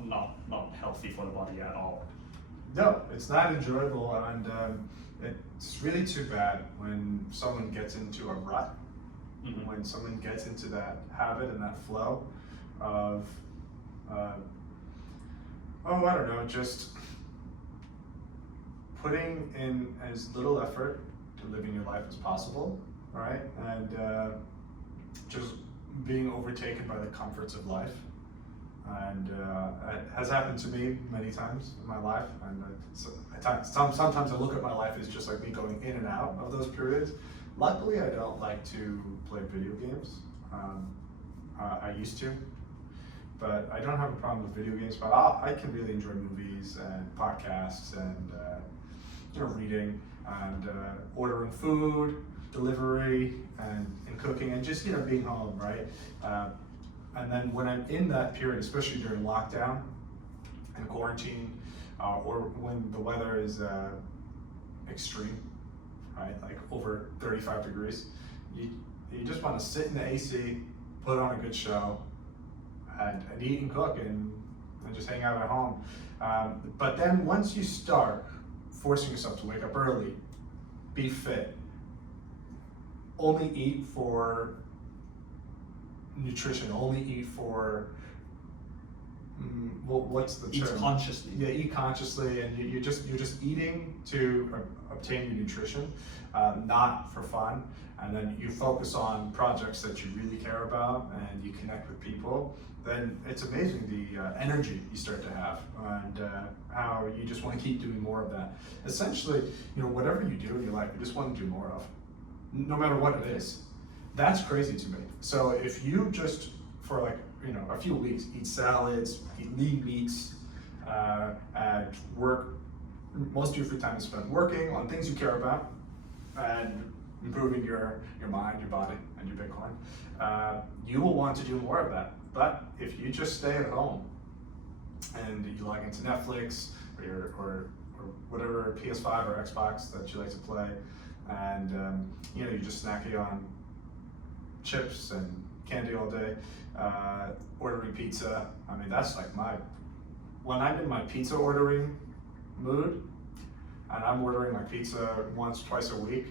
healthy for the body at all. No, it's not enjoyable, and it's really too bad when someone gets into a rut, Mm-hmm. when someone gets into that habit and that flow of, I don't know, just putting in as little effort to living your life as possible, right? And just being overtaken by the comforts of life. And it has happened to me many times in my life, and sometimes I look at my life as just like me going in and out of those periods. Luckily, I don't like to play video games. I used to, but I don't have a problem with video games. But I can really enjoy movies and podcasts and reading and ordering food, delivery, and cooking, and just being home, right? And then when I'm in that period, especially during lockdown and quarantine, or when the weather is extreme, right, like over 35 degrees, you just want to sit in the AC, put on a good show, and eat and cook and just hang out at home. But then once you start forcing yourself to wake up early, be fit, only eat for nutrition, only eat for what's the term? Eat consciously. Yeah, eat consciously, and you're just eating to obtain your nutrition, not for fun. And then you focus on projects that you really care about, and you connect with people. Then it's amazing the energy you start to have, and how you just want to keep doing more of that. Essentially, whatever you do in your life, you just want to do more of, no matter what it is. That's crazy to me. So if you just, for like, a few weeks, eat salads, eat lean meats, and work, most of your free time is spent working on things you care about and improving your mind, your body, and your Bitcoin, you will want to do more of that. But if you just stay at home and you log into Netflix or whatever PS5 or Xbox that you like to play, and you're just snacking on chips and candy all day, ordering pizza. I mean, that's like when I'm in my pizza ordering mood, and I'm ordering my pizza once, twice a week,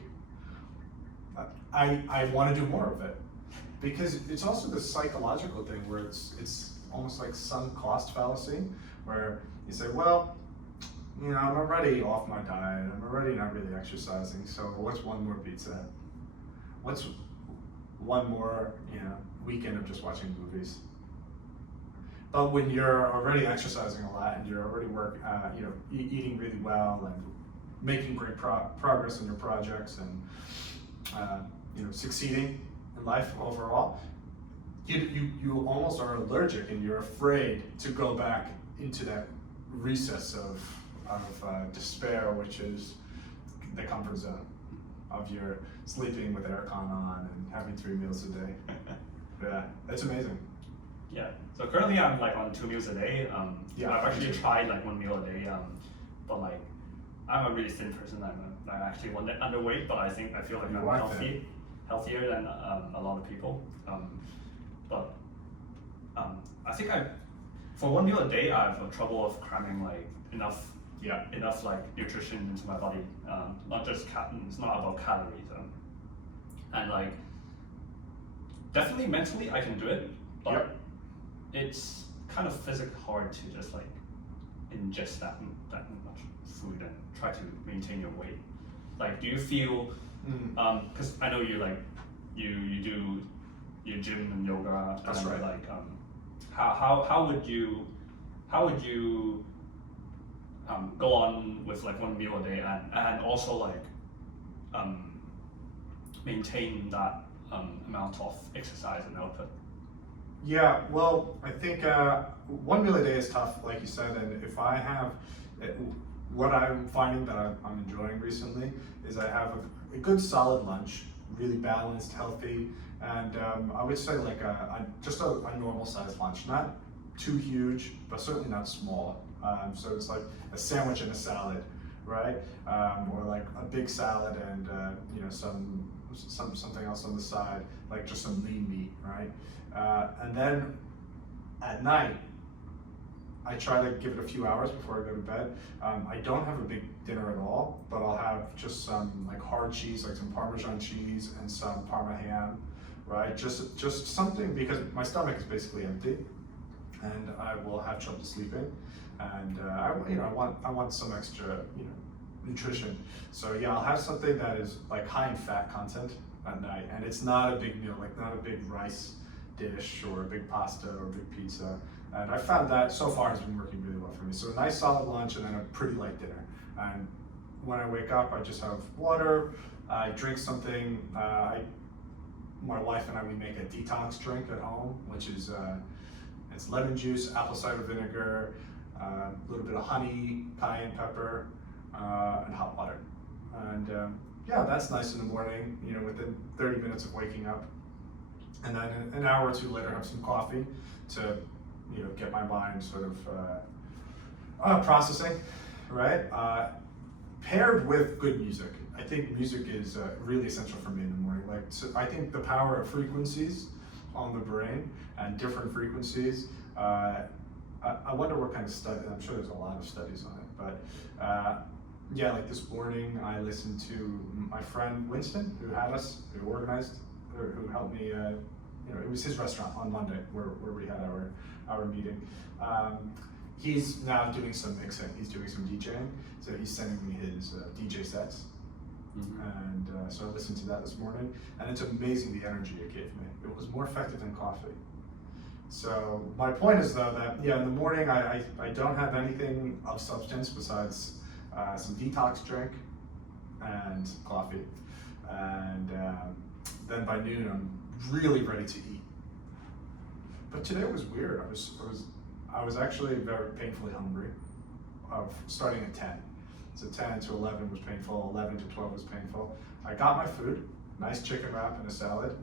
I want to do more of it. Because it's also this psychological thing where it's almost like sunk cost fallacy, where you say, well, I'm already off my diet, I'm already not really exercising, so what's one more pizza? What's one more weekend of just watching movies? But when you're already exercising a lot and you're already eating really well and making great progress in your projects and succeeding in life overall, you almost are allergic and you're afraid to go back into that recess of despair, which is the comfort zone of your sleeping with aircon on and having 3 meals a day. Yeah, it's amazing. Yeah. So currently I'm like on 2 meals a day. Yeah, I've actually tried like 1 meal a day. But like I'm a really thin person. I'm actually underweight, but I feel like I'm healthier than a lot of people. But I think for 1 meal a day I have trouble of cramming like enough like nutrition into my body. Not just it's not about calories. And like definitely mentally I can do it, but it's kind of physically hard to just like ingest that much food and try to maintain your weight. Like, do you feel? Because I know you like you do your gym and yoga. That's and right. Like, how would you go on with like 1 meal a day and also like maintain that amount of exercise and output? Yeah, well, I think 1 meal a day is tough, like you said, and if I have, what I'm finding that I'm enjoying recently is I have a good solid lunch, really balanced, healthy, and I would say like just a normal sized lunch, not too huge, but certainly not small. So it's like a sandwich and a salad, right? Or like a big salad and something else on the side, like just some lean meat, right? And then at night, I try to give it a few hours before I go to bed. I don't have a big dinner at all, but I'll have just some like hard cheese, like some Parmesan cheese and some Parma ham, right? Just something, because my stomach is basically empty, and I will have trouble sleeping, and I want some extra nutrition. So yeah, I'll have something that is like high in fat content at night, and it's not a big meal, like not a big rice dish or a big pasta or a big pizza. And I found that so far has been working really well for me. So a nice solid lunch and then a pretty light dinner. And when I wake up, I just have water, I drink something. My wife and I, we make a detox drink at home, which is it's lemon juice, apple cider vinegar, a little bit of honey, cayenne pepper, and hot water. And yeah, that's nice in the morning, within 30 minutes of waking up. And then an hour or two later, have some coffee to get my mind sort of processing, right? Paired with good music. I think music is really essential for me in the morning. I think the power of frequencies on the brain and different frequencies. I wonder what kind of study. I'm sure there's a lot of studies on it, but yeah, like this morning I listened to my friend Winston, who helped me. It was his restaurant on Monday where we had our meeting. He's now doing some mixing. He's doing some DJing. So he's sending me his DJ sets. Mm-hmm. And so I listened to that this morning, and it's amazing the energy it gave me. It was more effective than coffee. So my point is though that in the morning I don't have anything of substance besides some detox drink and some coffee, and then by noon I'm really ready to eat. But today was weird. I was actually very painfully hungry. Starting at 10. So 10 to 11 was painful, 11 to 12 was painful. I got my food, nice chicken wrap and a salad,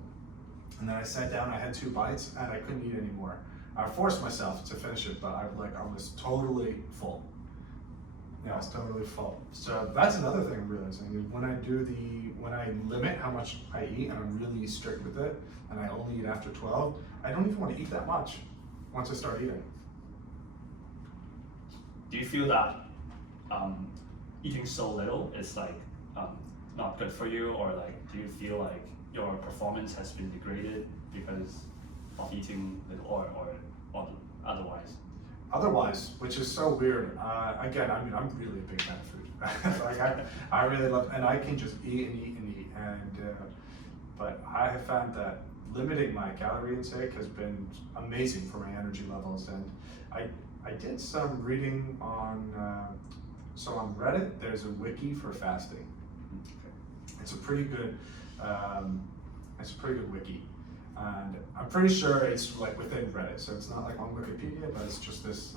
and then I sat down, I had 2 bites, and I couldn't eat anymore. I forced myself to finish it, but I was totally full. Yeah, I was totally full. So that's another thing I'm realizing, is when I limit how much I eat, and I'm really strict with it, and I only eat after 12, I don't even want to eat that much once I start eating. Do you feel that eating so little is like not good for you, or like do you feel like your performance has been degraded because of eating little, or otherwise? Otherwise, which is so weird. Again, I'm really a big fan of food. Like I really love, and I can just eat and eat and eat. And but I have found that limiting my calorie intake has been amazing for my energy levels. And I did some reading on, so on Reddit, there's a wiki for fasting. It's a pretty good, wiki. And I'm pretty sure it's like within Reddit, so it's not like on Wikipedia, but it's just this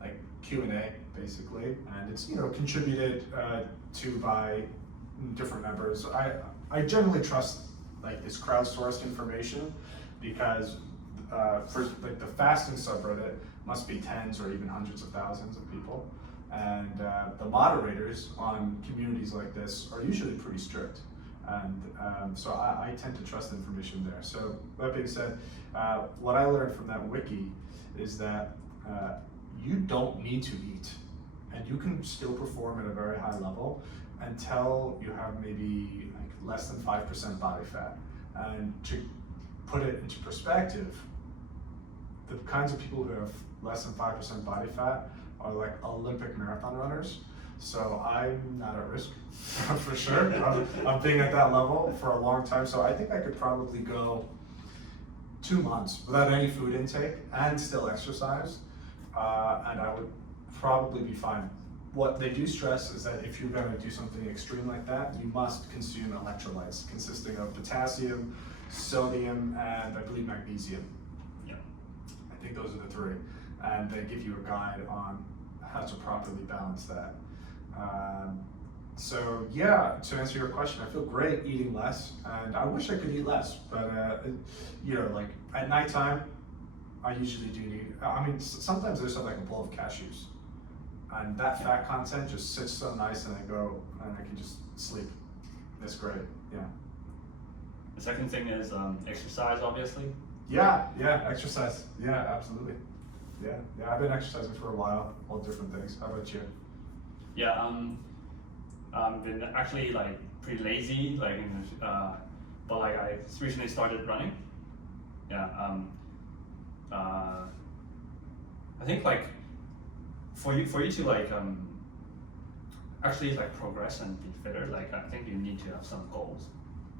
like Q&A basically, and it's contributed to by different members. I generally trust like this crowdsourced information because for like the fasting subreddit must be tens or even hundreds of thousands of people, and the moderators on communities like this are usually pretty strict. And so I tend to trust the information there. So that being said, what I learned from that wiki is that you don't need to eat, and you can still perform at a very high level until you have maybe like less than 5% body fat. And to put it into perspective, the kinds of people who have less than 5% body fat are like Olympic marathon runners. So I'm not at risk for sure of being at that level for a long time. So I think I could probably go 2 months without any food intake and still exercise, and I would probably be fine. What they do stress is that if you're going to do something extreme like that, you must consume electrolytes consisting of potassium, sodium, and I believe magnesium. Yeah. I think those are the three, and they give you a guide on how to properly balance that. So yeah, to answer your question, I feel great eating less, and I wish I could eat less, but like at nighttime, I usually do need, I mean, sometimes there's something like a bowl of cashews, and that fat content just sits so nice, and I go, and I can just sleep. It's great, yeah. The second thing is exercise, obviously. Yeah, exercise, yeah, absolutely. Yeah, I've been exercising for a while, all different things. How about you? Yeah, I've been actually like pretty lazy, like but like I recently started running. Yeah, I think like for you to like actually like progress and be fitter, like I think you need to have some goals.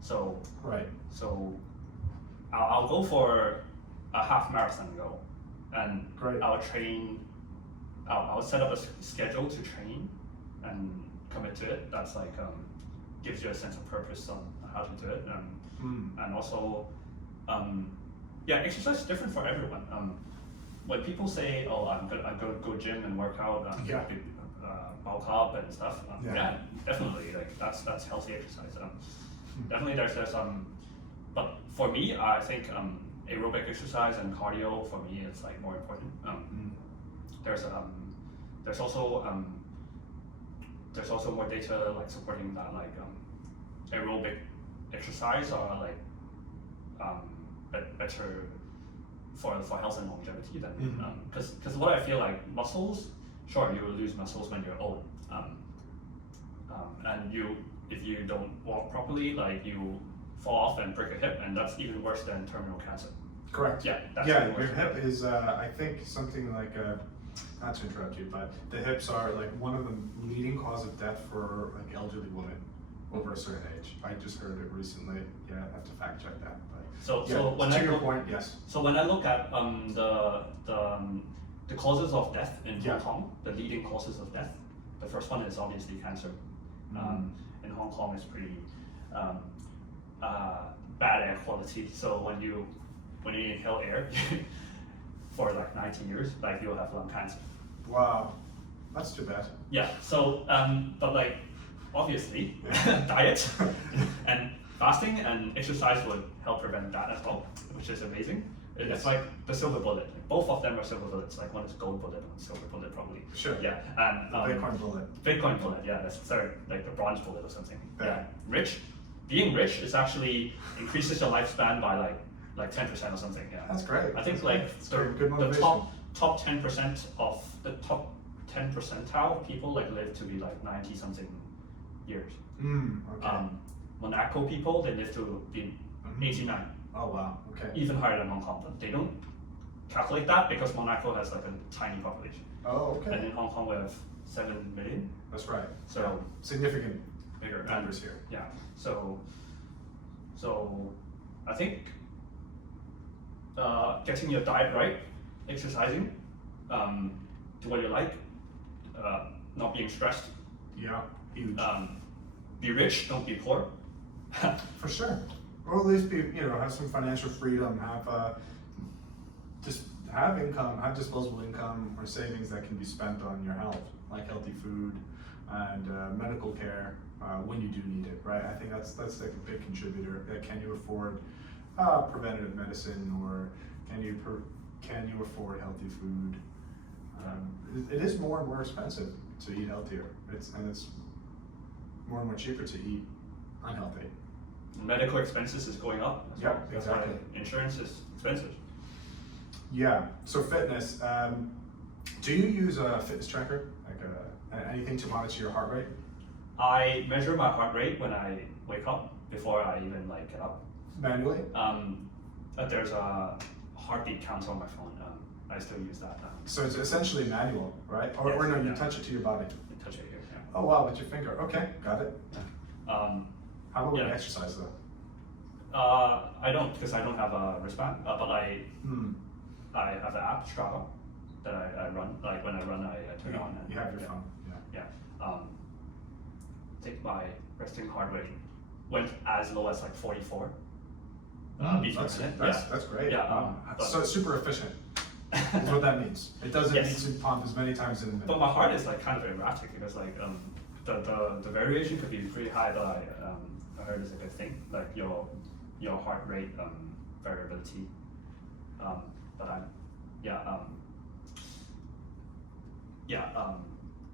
So right. So I'll go for a half marathon goal, and great. I'll train. I'll set up a schedule to train and commit to it. That's like gives you a sense of purpose on how to do it, and also exercise is different for everyone. When people say, "Oh, I'm gonna go gym and work out, bulk up and stuff," yeah, definitely, like that's healthy exercise. Definitely, there's but for me, I think aerobic exercise and cardio for me it's like more important. There's also more data like supporting that like aerobic exercise are like better for health and longevity than because what I feel like muscles, sure you will lose muscles when you're old, and if you don't walk properly, like you fall off and break a hip, and that's even worse than terminal cancer. Correct. Yeah. Your hip is I think something like not to interrupt you, but the hips are like one of the leading cause of death for like elderly women over a certain age. I just heard it recently. Yeah, I have to fact check that. But so when to your point, yes. So when I look at the causes of death in Hong Kong, the leading causes of death, the first one is obviously cancer. In Hong Kong, it's pretty bad air quality. So when you inhale air for like 19 years, like you'll have lung cancer. Wow, that's too bad. Yeah. So but like obviously diet and fasting and exercise would help prevent that as well, which is amazing. It's like the silver bullet. Both of them are silver bullets. Like one is gold bullet, one is silver bullet, probably. Sure. Yeah. And Bitcoin bullet. Bitcoin bullet. Yeah, that's third, like the bronze bullet or something. Yeah. Being rich is actually increases your lifespan by like 10% or something. Yeah. That's great. I think like the top 10% of the top 10 percentile of people like live to be like 90 something years. Okay. Monaco people, they live to be 89. Oh wow, okay. Even higher than Hong Kong, but they don't calculate that because Monaco has like a tiny population. Oh, okay. And in Hong Kong we have 7 million. That's right. So significant bigger numbers here. Yeah. So I think getting your diet right, exercising, do what you like, not being stressed. Yeah, huge. Be rich, don't be poor. For sure. Or at least be, have some financial freedom, just have income, have disposable income or savings that can be spent on your health, like healthy food and medical care when you do need it, right? I think that's like a big contributor. Can you afford preventative medicine, or can you afford healthy food? It is more and more expensive to eat healthier. It's more and more cheaper to eat unhealthy. Medical expenses is going up. Yeah, well. exactly. Insurance is expensive. Yeah. So fitness. Do you use a fitness tracker, like anything to monitor your heart rate? I measure my heart rate when I wake up before I even get up. Manually? There's a heartbeat counter on my phone. I still use that. So it's essentially manual, right? Or no, you touch it to your body. You touch it here. Yeah. Oh wow, with your finger. Okay, got it. How about when you Yeah. exercise though? I don't, because I don't have a wristband, but I have the app Strava that I run. Like when I run, I turn it on. And, You have your phone. Yeah. Yeah. Think my resting heart rate went as low as 44 beats per minute. That's great. Yeah. So it's super efficient. Is what that means. It doesn't Yes. need to pump as many times in a minute. But my heart is kind of erratic because the variation could be pretty high, but I heard it's a good thing, like your heart rate variability. But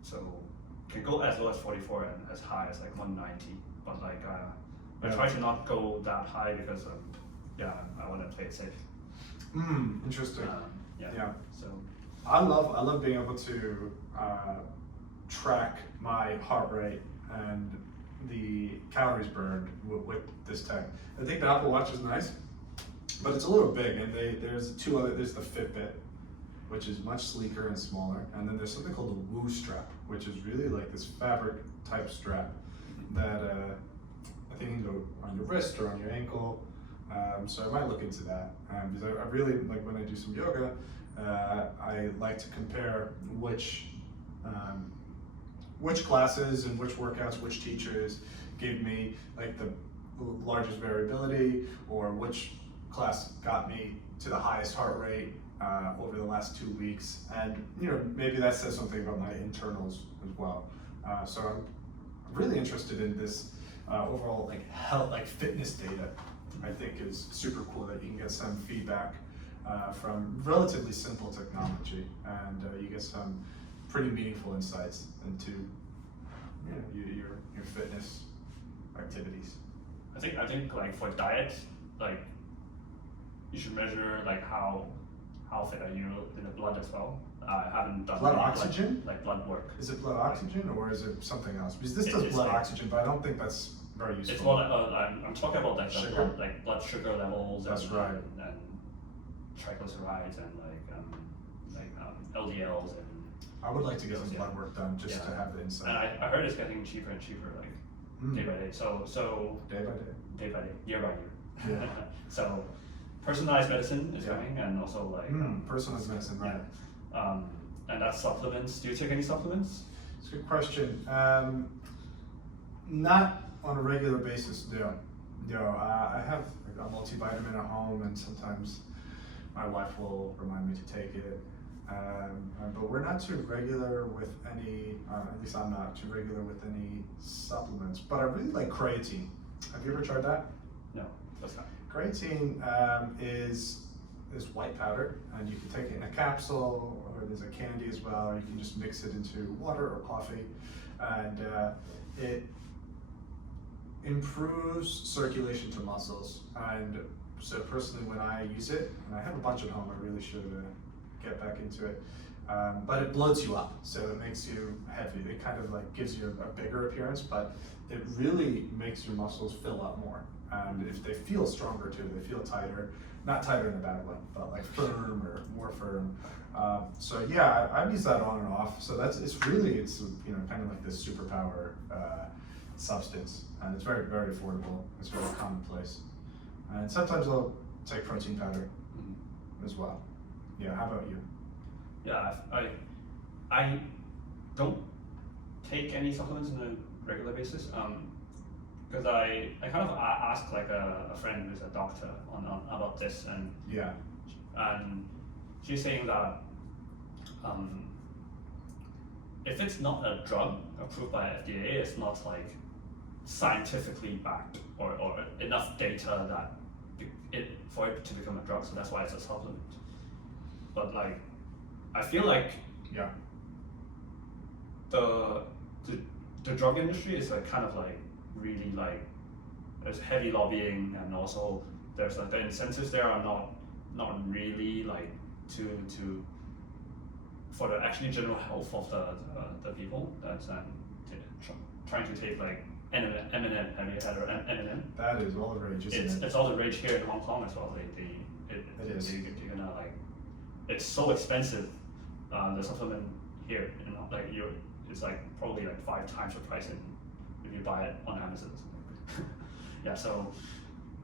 so can go as low as 44 and as high as 190. But I try to not go that high because I want to play it safe. Interesting. Yeah. So I love being able to track my heart rate and the calories burned with this tech. I think the Apple Watch is nice, but it's a little big. And there's the Fitbit, which is much sleeker and smaller, and then there's something called the Woo strap, which is really like this fabric type strap that I think can go on your wrist or on your ankle. So I might look into that because I really like when I do some yoga. I like to compare which classes and which workouts, which teachers gave me like the largest variability, or which class got me to the highest heart rate over the last 2 weeks, and maybe that says something about my internals as well. So I'm really interested in this overall health, fitness data. I think is super cool that you can get some feedback from relatively simple technology, and you get some pretty meaningful insights into your fitness activities. I think for diet, you should measure how fit are you in the blood as well. I haven't done blood oxygen, blood work. Is it blood oxygen or is it something else? Because this does blood oxygen, but I don't think that's very useful. It's more I'm talking about sugar? blood sugar levels. That's right. And triglycerides and LDLs and. I would like to get some blood work done just to have the insight. And I heard it's getting cheaper and cheaper, day by day. So day by day, year by year. Yeah. So personalized medicine is coming, and also personalized medicine, right? Yeah. And that's supplements. Do you take any supplements? It's a good question. Not on a regular basis, no. I have a multivitamin at home, and sometimes my wife will remind me to take it. But we're not too regular with any, at least I'm not too regular with any supplements, but I really like creatine. Have you ever tried that? No, that's not. Creatine is white powder, and you can take it in a capsule, or there's a candy as well, or you can just mix it into water or coffee, and it improves circulation to muscles. And so personally, when I use it, and I have a bunch at home, I really should get back into it, but it bloats you up, so it makes you heavy. It kind of gives you a bigger appearance, but it really makes your muscles fill up more. And if they feel stronger too, they feel tighter, not tighter in a bad way, but firm or more firm. So yeah, I've used that on and off. So it's kind of like this superpower substance, and it's very, very affordable. It's very commonplace. And sometimes I'll take protein powder Mm. as well. Yeah, how about you? Yeah, I don't take any supplements on a regular basis. Because I kind of asked like a friend who's a doctor on about this, Yeah, and she's saying that if it's not a drug approved by FDA, it's not like scientifically backed or enough data that for it to become a drug. So that's why it's a supplement. But like, I feel like yeah, the drug industry is like kind of like really like there's heavy lobbying, and also there's like the incentives there are not really like to for the actually general health of the people that's trying to take like M&M. Have you had M&M? that is all the rage, isn't it? It's all the rage here in Hong Kong as well. It is. You're gonna like, it's so expensive. The supplement here, you know, like it's like probably like 5 times the price if you buy it on Amazon or something. Yeah, so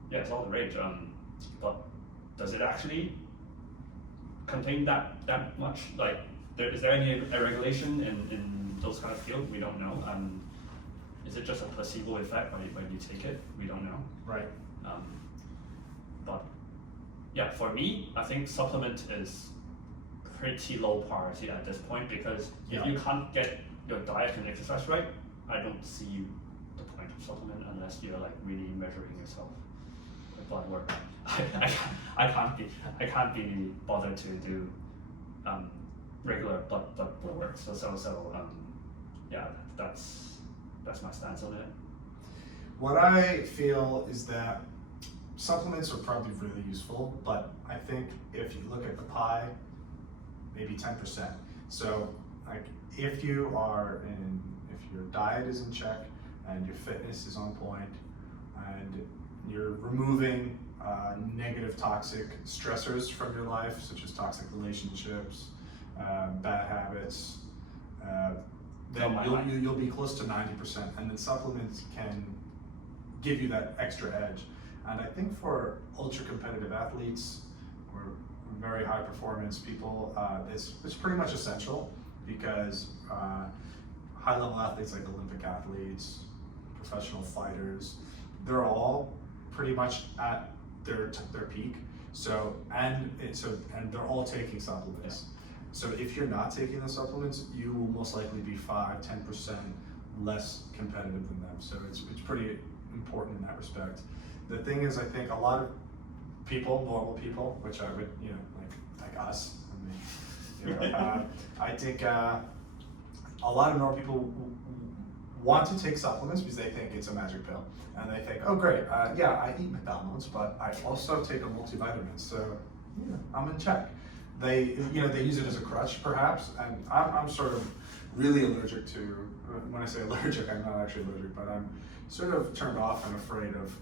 yeah, it's all the rage. But does it actually contain that much? Like, is there any regulation in those kind of fields? We don't know. Is it just a placebo effect when you take it? We don't know. Right. But yeah, for me, I think supplement is pretty low priority at this point, because if you can't get your diet and exercise right, I don't see the point of supplement unless you're like really measuring yourself with blood work. I can't be bothered to do regular blood work. So yeah, that's my stance on it. What I feel is that supplements are probably really useful, but I think if you look at the pie, maybe 10%. So like if your diet is in check and your fitness is on point and you're removing negative toxic stressors from your life, such as toxic relationships, bad habits, then you'll be close to 90%, and then supplements can give you that extra edge. And I think for ultra competitive athletes or very high performance people, it's pretty much essential, because high level athletes like Olympic athletes, professional fighters, they're all pretty much at their peak. So and they're all taking supplements. Yeah. So if you're not taking the supplements, you will most likely be 5-10% less competitive than them. So it's pretty important in that respect. The thing is, I think a lot of people, normal people, which I would, like us, I think a lot of normal people want to take supplements because they think it's a magic pill, and they think, oh great, yeah, I eat McDonald's, but I also take a multivitamin, so yeah, I'm in check. They use it as a crutch, perhaps, and I'm sort of really allergic to. When I say allergic, I'm not actually allergic, but I'm sort of turned off and afraid of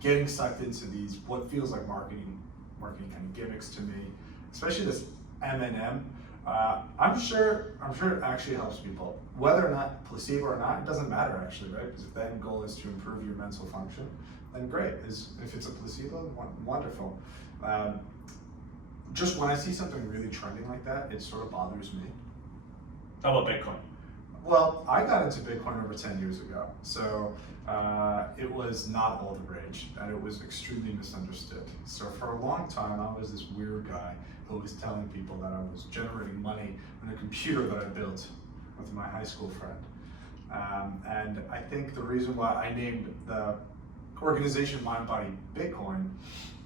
getting sucked into these what feels like marketing kind of gimmicks to me, especially this M&M. I'm sure it actually helps people, whether or not placebo or not. It doesn't matter actually, right? Because if the end goal is to improve your mental function, then great. If it's a placebo, wonderful. Just when I see something really trending like that, it sort of bothers me. How about Bitcoin? Well, I got into Bitcoin over 10 years ago, so it was not all the rage, and it was extremely misunderstood. So for a long time, I was this weird guy who was telling people that I was generating money on a computer that I built with my high school friend. And I think the reason why I named the organization Mind Body Bitcoin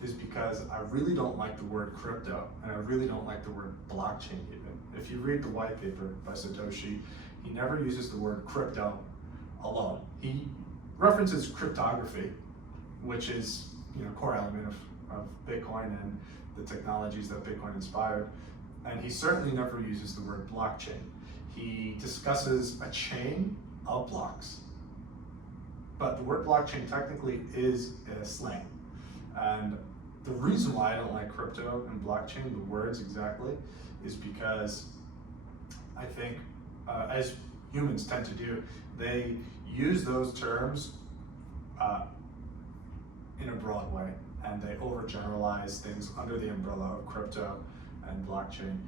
is because I really don't like the word crypto, and I really don't like the word blockchain even. If you read the white paper by Satoshi, he never uses the word crypto alone. He references cryptography, which is a core element of Bitcoin and the technologies that Bitcoin inspired. And he certainly never uses the word blockchain. He discusses a chain of blocks. But the word blockchain technically is a slang. And the reason why I don't like crypto and blockchain, the words exactly, is because I think, as humans tend to do, they use those terms in a broad way, and they overgeneralize things under the umbrella of crypto and blockchain.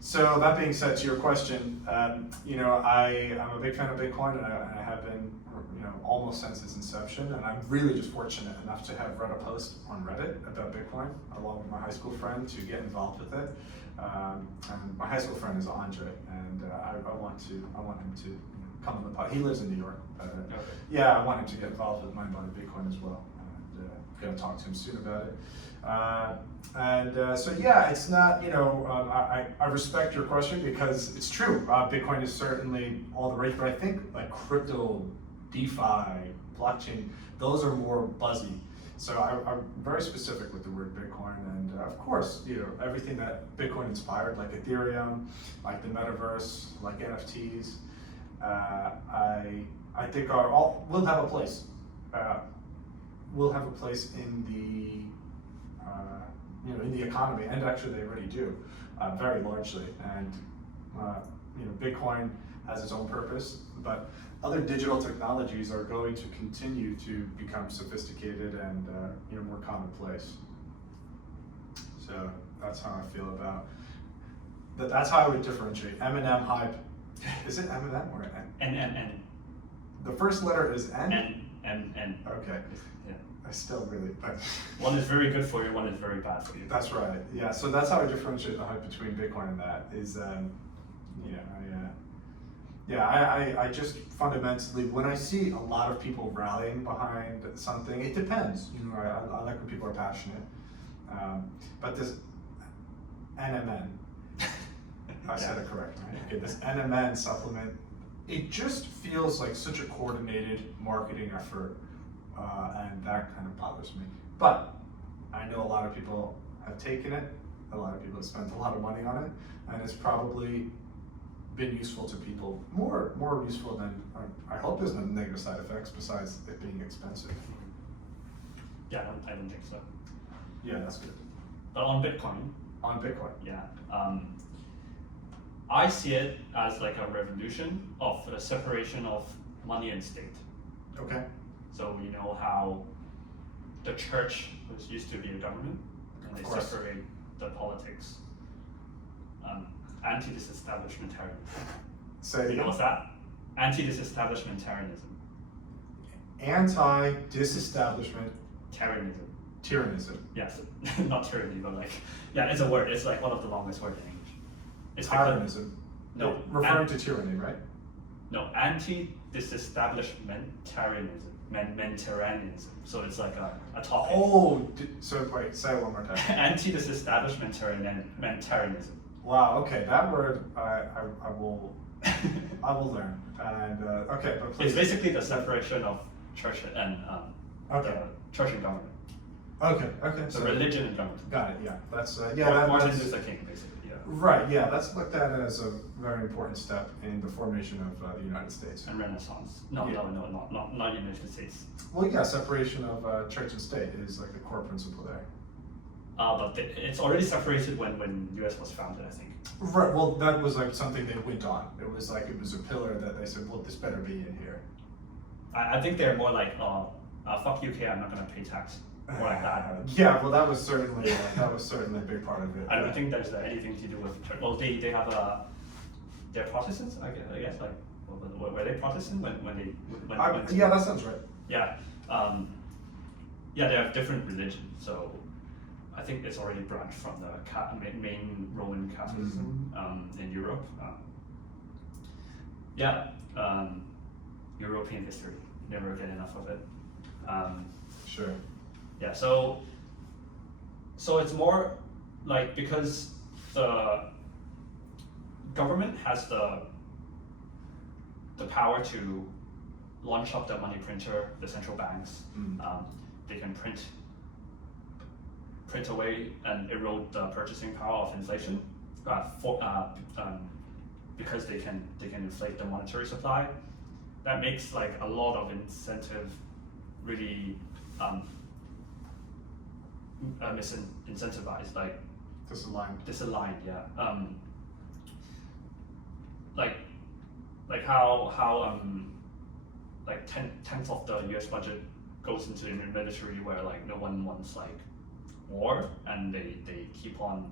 So that being said, to your question, I'm a big fan of Bitcoin, and I have been, almost since its inception. And I'm really just fortunate enough to have read a post on Reddit about Bitcoin, along with my high school friend, to get involved with it. And my high school friend is Andre, and I want him to come on the pod. He lives in New York. Okay. Yeah, I want him to get involved with Mind Body Bitcoin as well. And going to talk to him soon about it. So yeah, it's not, I respect your question because it's true. Bitcoin is certainly all the rage, but I think like crypto, DeFi, blockchain, those are more buzzy. So I'm very specific with the word Bitcoin, and of course, everything that Bitcoin inspired, like Ethereum, like the metaverse, like NFTs, I think will have a place. Will have a place in the in the economy, and actually they already do, very largely. And Bitcoin has its own purpose, but other digital technologies are going to continue to become sophisticated and more commonplace. So that's how I feel about that. That's how I would differentiate M&M hype. Is it M&M or N? N. The first letter is N? N. Okay. Yeah. I still really. One is very good for you, one is very bad for you. That's right. Yeah. So that's how I differentiate the hype between Bitcoin and that. I just fundamentally, when I see a lot of people rallying behind something, it depends. I like when people are passionate. But this NMN, I said it correct, right? Okay, this NMN supplement, it just feels like such a coordinated marketing effort, and that kind of bothers me. But I know a lot of people have taken it, a lot of people have spent a lot of money on it, and it's probably been useful to people, more useful than, I hope there's no negative side effects besides it being expensive. Yeah, I don't think so. Yeah, that's good. But on Bitcoin, yeah. I see it as like a revolution of the separation of money and state. Okay. So you know how the church was used to be a government, and they separate the politics. Anti-disestablishmentarianism. Say it again. You know what's that? Anti-disestablishmentarianism. Anti-disestablishment tyrannism. Yes, not tyranny, but it's a word. It's like one of the longest words in English. It's tyrannism. No, referring to tyranny, right? No, anti-disestablishmentarianism. Mentarianism. So it's like a topic. Oh, so wait, say it one more time. Anti-disestablishmentarianism. Wow. Okay, that word I will learn. And okay, but please. It's basically the separation of church and church and government. Okay. So religion and government. Got it. Yeah, that's Martin Luther King, basically. Yeah. Right. Yeah, that's looked at as a very important step in the formation of the United States and Renaissance. No, not United States. Well, yeah, separation of church and state is like the core principle there. But it's already separated when U.S. was founded, I think. Right. Well, that was like something they went on. It was a pillar that they said, well, this better be in here. I think they're more like, fuck UK, I'm not gonna pay tax. More like that. Yeah. Well, that was certainly a big part of it. I don't think there's anything to do with church. Well, they have they're Protestants. I guess were they Protestant when yeah, that sounds right. Yeah. They have different religions, so I think it's already branched from the main Roman Catholicism in Europe. European history, never get enough of it. Sure. Yeah, so it's more like because the government has the power to launch up the money printer, the central banks. They can print away and erode the purchasing power of inflation because they can inflate the monetary supply. That makes like a lot of incentive really incentivized, like disaligned. Yeah. Like how like tenth of the U.S. budget goes into the military where like no one wants like war, and they keep on.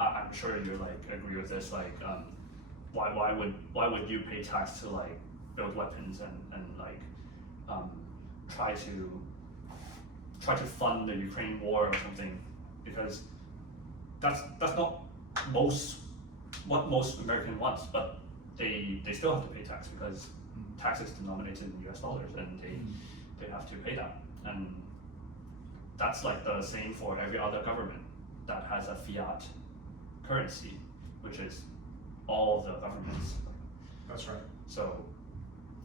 I'm sure you like agree with this. Like, why would you pay tax to like build weapons and like try to fund the Ukraine war or something? Because that's not what most American wants, but they still have to pay tax because tax is denominated in US dollars, and they have to pay that. And that's like the same for every other government that has a fiat currency, which is all of the governments. That's right. So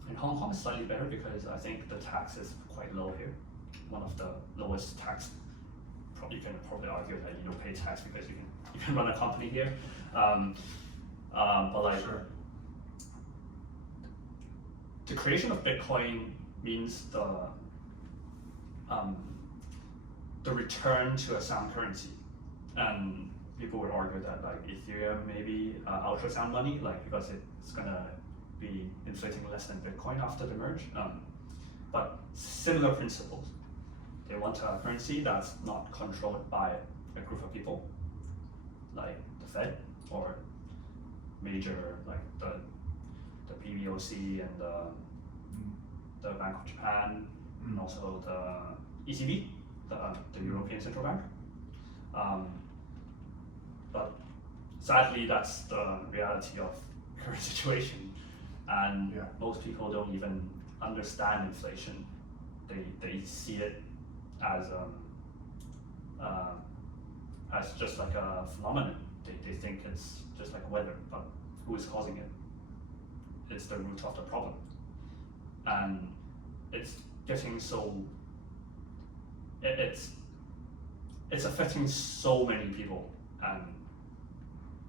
in Hong Kong it's slightly better because I think the tax is quite low here. One of the lowest tax. You can probably argue that you don't pay tax because you can run a company here. But like Sure. the creation of Bitcoin means the return to a sound currency, and people would argue that like Ethereum maybe ultrasound money, like because it's gonna be inflating less than Bitcoin after the merge. But similar principles. They want a currency that's not controlled by a group of people, like the Fed or major like the PBOC and the Bank of Japan, and also the ECB, the European Central Bank. But sadly, that's the reality of current situation, and most people don't even understand inflation. They see it as just like a phenomenon. They think it's just like weather, but who is causing it? It's the root of the problem, and it's getting so. It's affecting so many people, and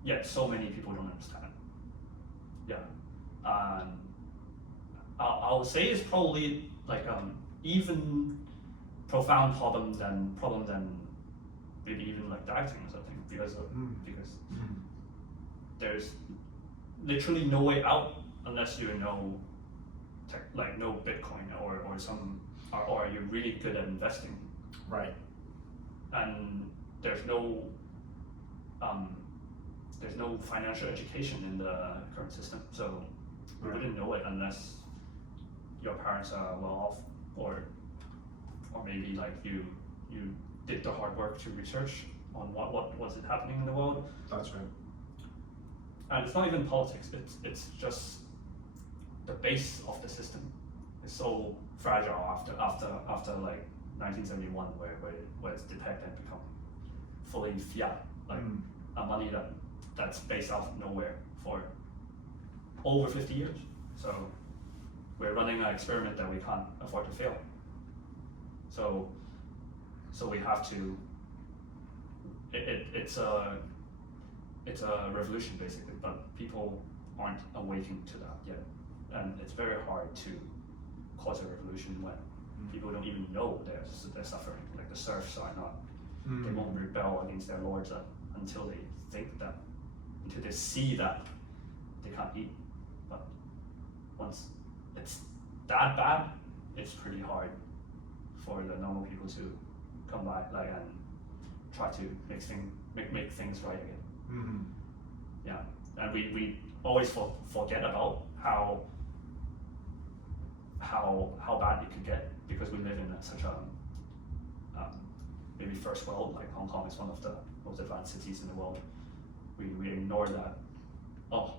yet so many people don't understand. Yeah, and I'll say it's probably like even profound problem than maybe even like dieting or something, because there's literally no way out unless you know know Bitcoin or you're really good at investing. Right. And there's no financial education in the current system, so you wouldn't know it unless your parents are well off, or maybe like you did the hard work to research on what was it happening in the world. That's right. And it's not even politics, it's just the base of the system is so fragile after like 1971, where it's detected and become fully fiat, like a money that's based out of nowhere for over 50 years. So we're running an experiment that we can't afford to fail. So we have to. It's a revolution basically, but people aren't awakening to that yet, and it's very hard to cause a revolution when people don't even know they're suffering. Like the serfs are not. They won't rebel against their lords until they see that they can't eat. But once it's that bad, it's pretty hard for the normal people to come by and try to make things right again. Yeah, and we always forget about how bad it could get, because we live in such a maybe first world, like Hong Kong is one of the most advanced cities in the world. We ignore that. Oh,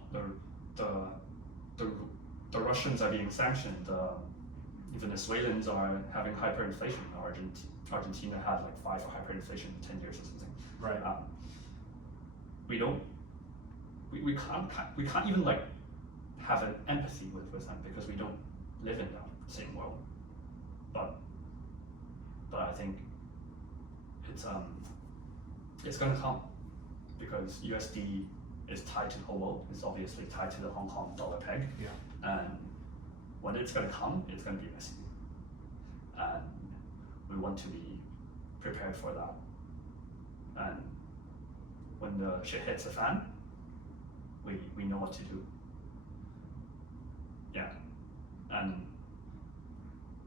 the Russians are being sanctioned. The Venezuelans are having hyperinflation. Argentina had like 5 for hyperinflation in 10 years or something. Right. We can't even like have an empathy with them because we don't live in that same world. But I think it's gonna come, because USD is tied to the whole world. It's obviously tied to the Hong Kong dollar peg. Yeah. And when it's gonna come, it's gonna be messy. And we want to be prepared for that. And when the shit hits the fan, we know what to do. Yeah. And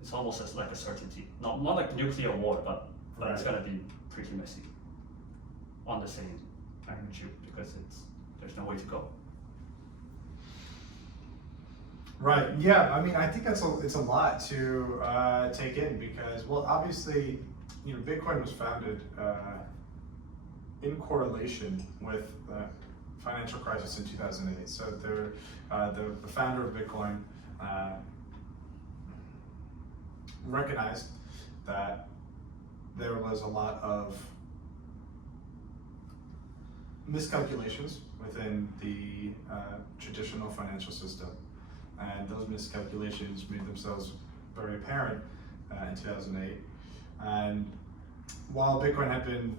it's almost as like a certainty. Not like nuclear war, but it's gonna be pretty messy on the same magnitude because there's no way to go. Right. Yeah. I mean, I think it's a lot to take in because, well, obviously, Bitcoin was founded in correlation with the financial crisis in 2008. So the founder of Bitcoin recognized that there was a lot of miscalculations within the traditional financial system. And those miscalculations made themselves very apparent in 2008. And while Bitcoin had been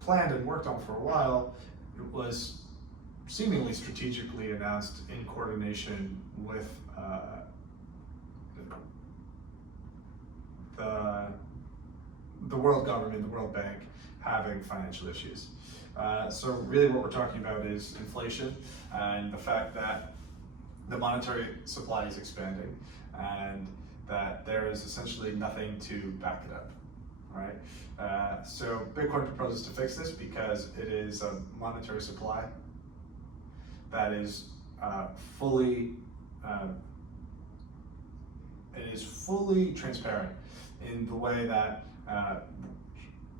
planned and worked on for a while, it was seemingly strategically announced in coordination with the world government, the World Bank, having financial issues. So really what we're talking about is inflation and the fact that the monetary supply is expanding and that there is essentially nothing to back it up, right? So Bitcoin proposes to fix this because it is a monetary supply that is fully transparent in the way that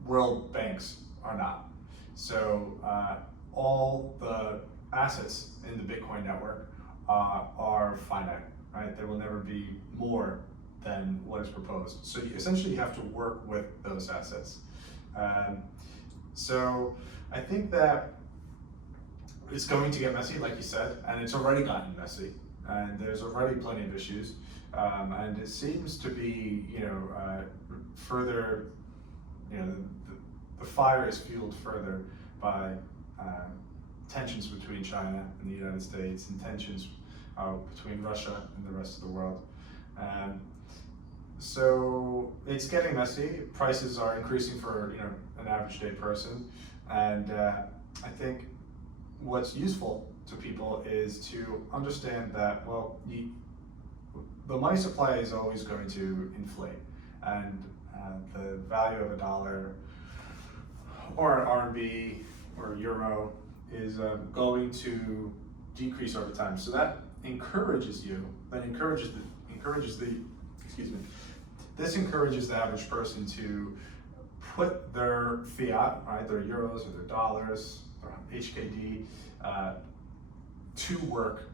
world banks are not. So all the assets in the Bitcoin network are finite, right? There will never be more than what is proposed. So essentially you have to work with those assets. So I think that it's going to get messy, like you said, and it's already gotten messy, and there's already plenty of issues, and it seems to be, further, the fire is fueled further by tensions between China and the United States, and tensions between Russia and the rest of the world. So it's getting messy. Prices are increasing for an average day person, and I think what's useful to people is to understand that, well, the money supply is always going to inflate, and the value of a dollar or an RMB or a euro is going to decrease over time. So that encourages this encourages the average person to put their fiat, right, their euros or their dollars, or HKD, to work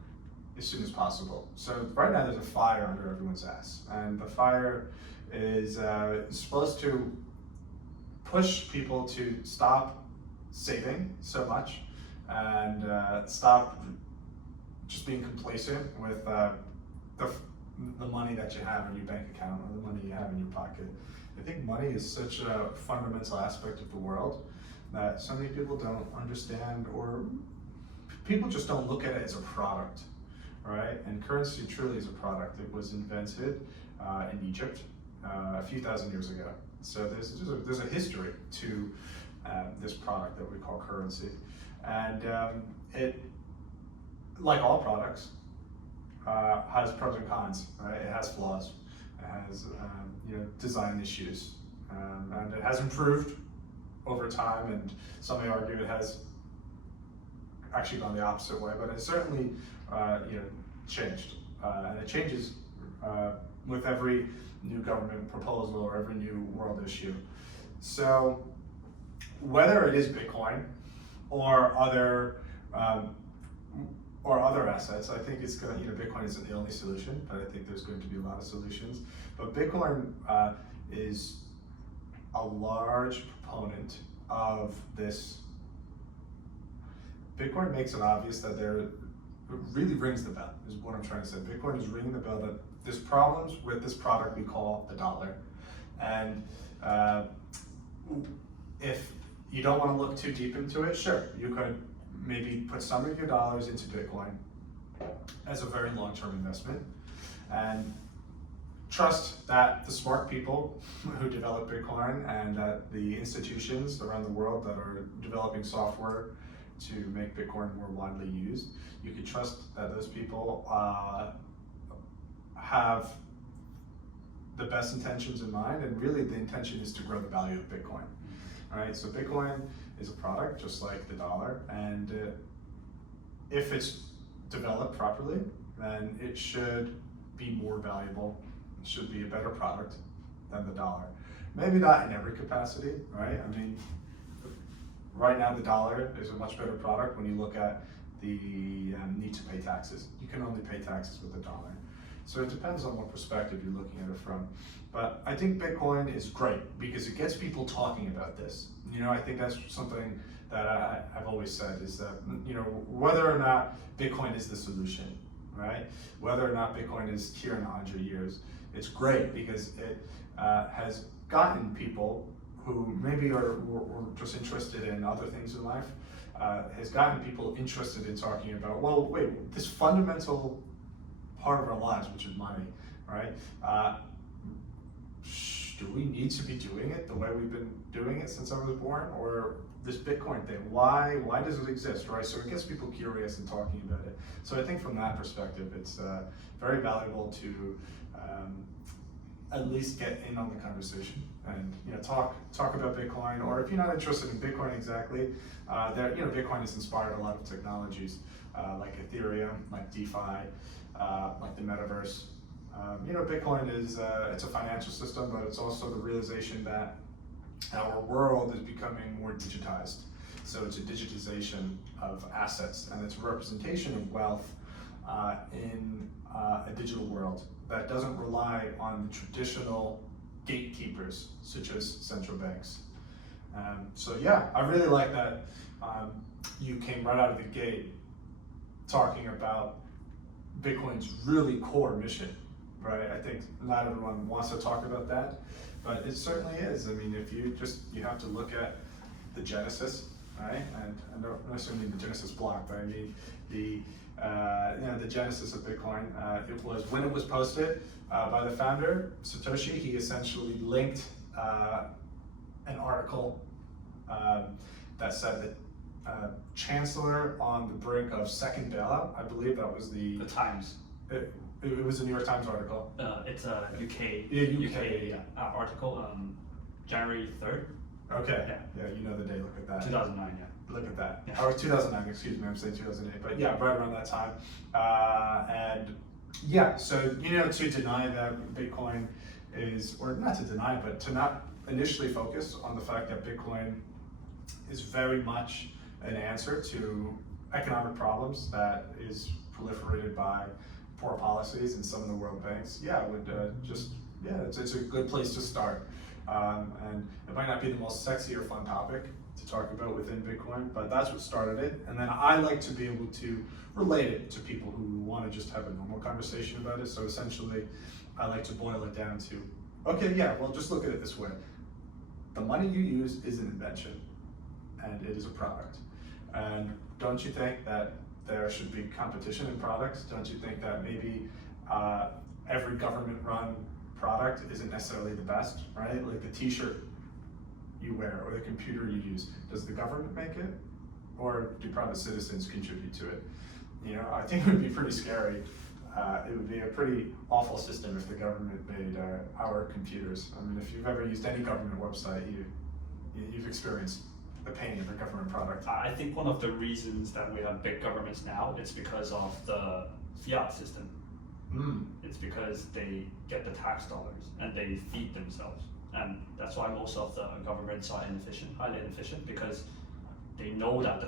as soon as possible. So right now there's a fire under everyone's ass, and the fire is supposed to push people to stop saving so much and stop just being complacent with the money that you have in your bank account or the money you have in your pocket. I think money is such a fundamental aspect of the world that so many people don't understand, or people just don't look at it as a product, right? And currency truly is a product. It was invented in Egypt a few thousand years ago. So there's a history to this product that we call currency. And it, like all products, has pros and cons, right? It has flaws. It has design issues, and it has improved over time, and some may argue it has actually gone the opposite way, but it certainly changed, and it changes with every new government proposal or every new world issue. So whether it is Bitcoin or other assets, I think it's going to, Bitcoin isn't the only solution, but I think there's going to be a lot of solutions. But Bitcoin is a large proponent of this. Bitcoin makes it obvious that it really rings the bell, is what I'm trying to say. Bitcoin is ringing the bell that there's problems with this product we call the dollar. And if you don't want to look too deep into it, sure, you could maybe put some of your dollars into Bitcoin as a very long-term investment and trust that the smart people who develop Bitcoin and that the institutions around the world that are developing software to make Bitcoin more widely used, you can trust that those people have the best intentions in mind, and really the intention is to grow the value of Bitcoin. All right, so Bitcoin is a product just like the dollar, and if it's developed properly, then it should be more valuable. It should be a better product than the dollar. Maybe not in every capacity, right? I mean, right now the dollar is a much better product when you look at the need to pay taxes. You can only pay taxes with the dollar. So it depends on what perspective you're looking at it from. But I think Bitcoin is great because it gets people talking about this. You know, I think that's something that I've always said is that, you know, whether or not Bitcoin is the solution, right? Whether or not Bitcoin is here in 100 years, it's great because it has gotten people who maybe are just interested in other things in life, has gotten people interested in talking about, well, wait, this fundamental part of our lives, which is money, right? Do we need to be doing it the way we've been doing it since I was born? Or this Bitcoin thing, why does it exist, right? So it gets people curious and talking about it. So I think from that perspective, it's very valuable to at least get in on the conversation and, you know, talk about Bitcoin. Or if you're not interested in Bitcoin exactly, you know, Bitcoin has inspired a lot of technologies like Ethereum, like DeFi, like the metaverse. You know, Bitcoin is it's a financial system, but it's also the realization that our world is becoming more digitized. So it's a digitization of assets, and it's a representation of wealth in a digital world that doesn't rely on the traditional gatekeepers, such as central banks. So yeah, I really like that you came right out of the gate talking about Bitcoin's really core mission, right? I think not everyone wants to talk about that, but it certainly is. I mean, if you have to look at the genesis, right? And I don't necessarily mean the Genesis block, but I mean the you know, the genesis of Bitcoin. It was when it was posted by the founder, Satoshi. He essentially linked an article that said that Chancellor on the brink of second bailout. I believe that was the Times. It was a New York Times article. It's a UK UK article, January 3rd. Okay. Yeah. Yeah, you know the day. Look at that. 2009. Yeah. Look at that. Yeah. Or 2009. Excuse me. I'm saying 2008. But yeah, right around that time. And yeah, so, you know, to deny that Bitcoin is, or not to deny, but to not initially focus on the fact that Bitcoin is very much an answer to economic problems that is proliferated by poor policies in some of the world banks. Yeah, I would it's a good place to start. And it might not be the most sexy or fun topic to talk about within Bitcoin, but that's what started it. And then I like to be able to relate it to people who want to just have a normal conversation about it. So essentially, I like to boil it down to, okay, yeah, well, just look at it this way. The money you use is an invention, and it is a product. And don't you think that there should be competition in products? Don't you think that maybe every government-run product isn't necessarily the best, right? Like the t-shirt you wear or the computer you use, does the government make it? Or do private citizens contribute to it? You know, I think it would be pretty scary. It would be a pretty awful system if the government made our computers. I mean, if you've ever used any government website, you've experienced the pain of a government product. I think one of the reasons that we have big governments now is because of the fiat system. It's because they get the tax dollars and they feed themselves, and that's why most of the governments are highly inefficient, because they know that the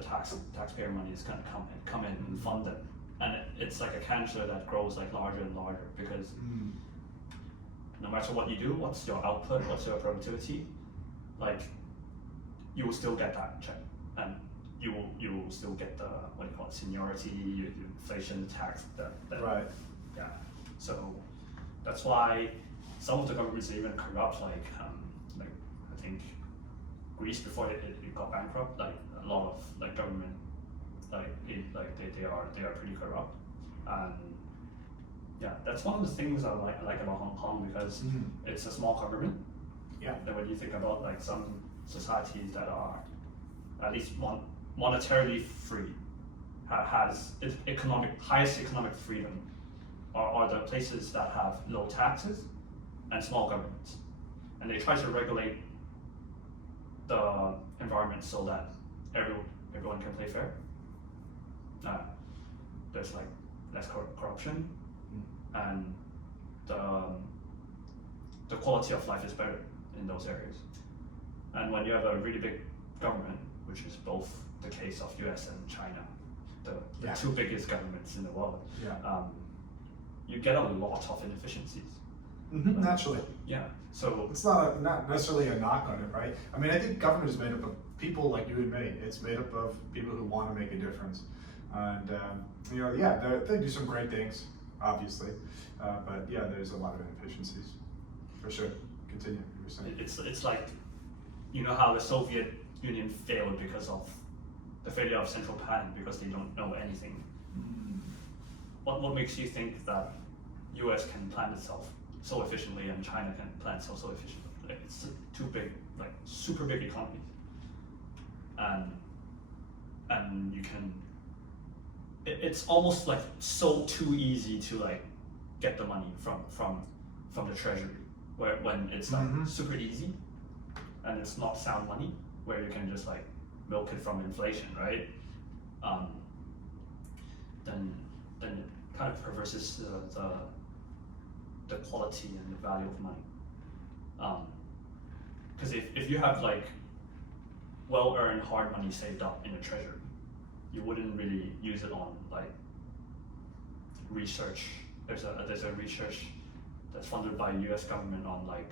taxpayer money is going to come in and fund them, and it's like a cancer that grows like larger and larger, because no matter what you do, what's your output, what's your productivity, like you will still get that check, and you will still get the what do you call it, seniority, inflation, tax, that right. Yeah, so that's why some of the governments are even corrupt. Like I think Greece, before it got bankrupt, like a lot of like government, they are pretty corrupt, and yeah, that's one of the things I like about Hong Kong, because it's a small government. Yeah. Then when you think about like some societies that are at least monetarily free, has highest economic freedom, are the places that have low taxes and small governments, and they try to regulate the environment so that everyone can play fair. There's like less corruption, and the quality of life is better in those areas. And when you have a really big government, which is both the case of US and China, the two biggest governments in the world, you get a lot of inefficiencies. Naturally. Yeah. So it's not necessarily a knock on it, right? I mean, I think government is made up of people like you and me. It's made up of people who want to make a difference, and they do some great things, obviously, but yeah, there's a lot of inefficiencies, for sure. Continue. You were saying. It's like, you know how the Soviet Union failed because of the failure of central planning because they don't know anything. What makes you think that US can plan itself so efficiently and China can plan itself so efficiently? Like, it's too big, like super big economies, and you can. It's almost like so too easy to like get the money from the treasury, when it's like super easy, and it's not sound money where you can just like milk it from inflation, right? Then it kind of reverses the quality and the value of money. Because if you have like well-earned hard money saved up in the treasury, you wouldn't really use it on like research. There's a research that's funded by US government on like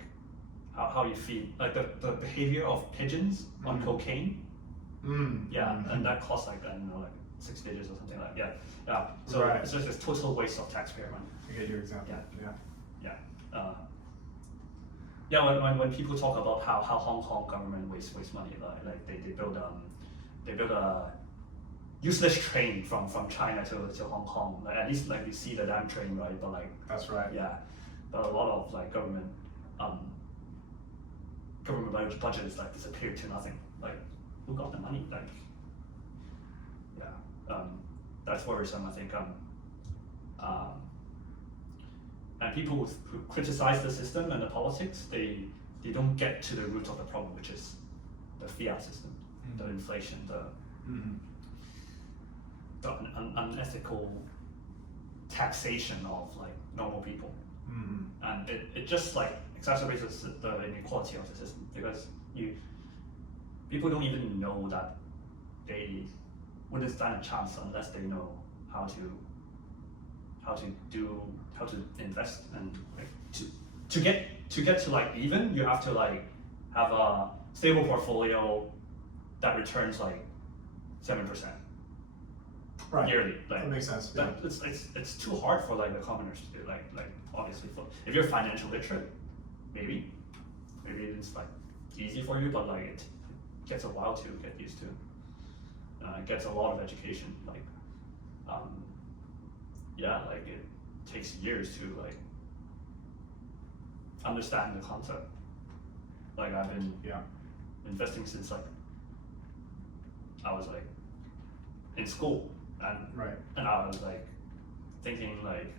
how you feed like the behavior of pigeons on cocaine. Yeah, and that costs like, I don't know, like 6 digits or something like that. Yeah. So it's just a total waste of taxpayer money. I get your example. When people talk about how Hong Kong government wastes money, like they build a useless train from China to Hong Kong. Like, at least like we see the damn train, right? But like that's right. Yeah, but a lot of like government budgets like disappeared to nothing. Like, who got the money? Like, that's worrisome, I think. And people who criticize the system and the politics, they don't get to the root of the problem, which is the fiat system, the inflation, the unethical taxation of like normal people, and it just like exacerbates the inequality of the system, because people don't even know that they wouldn't stand a chance unless they know how to invest, and like, to get to like even, you have to like have a stable portfolio that returns like 7% yearly. Like, that makes sense. Yeah. It's too hard for like the commoners to do. Like obviously, if you're financial literate, maybe it's like easy for you, but like it gets a while to get used to. It gets a lot of education. Like like it takes years to like understand the concept. Like I've been investing since like I was like in school, and I was like thinking like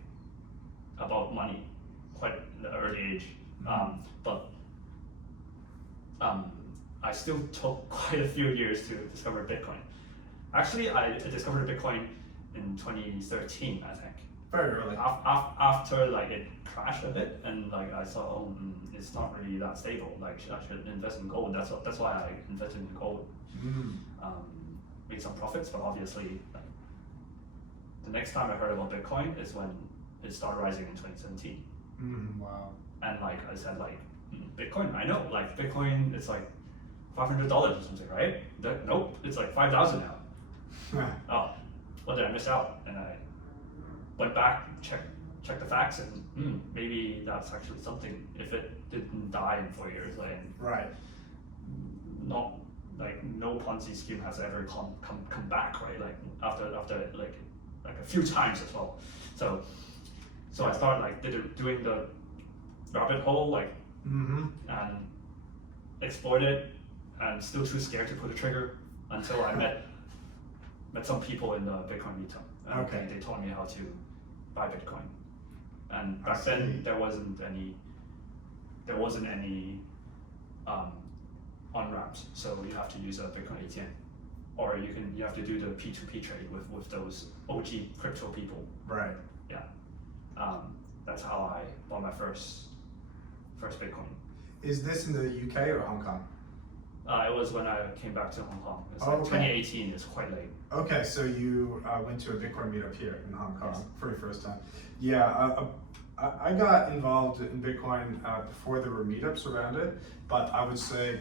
about money quite at an early age. But I still took quite a few years to discover Bitcoin. Actually, I discovered Bitcoin in 2013, I think. Very early. After like it crashed a bit, and like I saw, it's not really that stable. Like I should invest in gold. That's why I invested in gold. Made some profits, but obviously, like, the next time I heard about Bitcoin is when it started rising in 2017. Wow. And like I said, like Bitcoin, I know, like Bitcoin, it's like $500 or something, right? Nope, it's like 5,000 now. Oh, what did I miss out? And I went back, checked the facts, and maybe that's actually something. If it didn't die in 4 years, like not like no Ponzi scheme has ever come back, right? Like after like a few times as well. So I started like doing the rabbit hole, like and explored it, and still too scared to pull the trigger until I met some people in the Bitcoin meetup. And they taught me how to buy Bitcoin. And back then there wasn't any there wasn't any on ramps, so you have to use a Bitcoin ATM, or you have to do the P2P trade with those OG crypto people. Right. Yeah, that's how I bought my first Bitcoin. Is this in the UK or Hong Kong? It was when I came back to Hong Kong. It's Oh, like okay. 2018. It's quite late. Okay, so you went to a Bitcoin meetup here in Hong Kong Yes. for your first time. Yeah, I got involved in Bitcoin before there were meetups around it, but I would say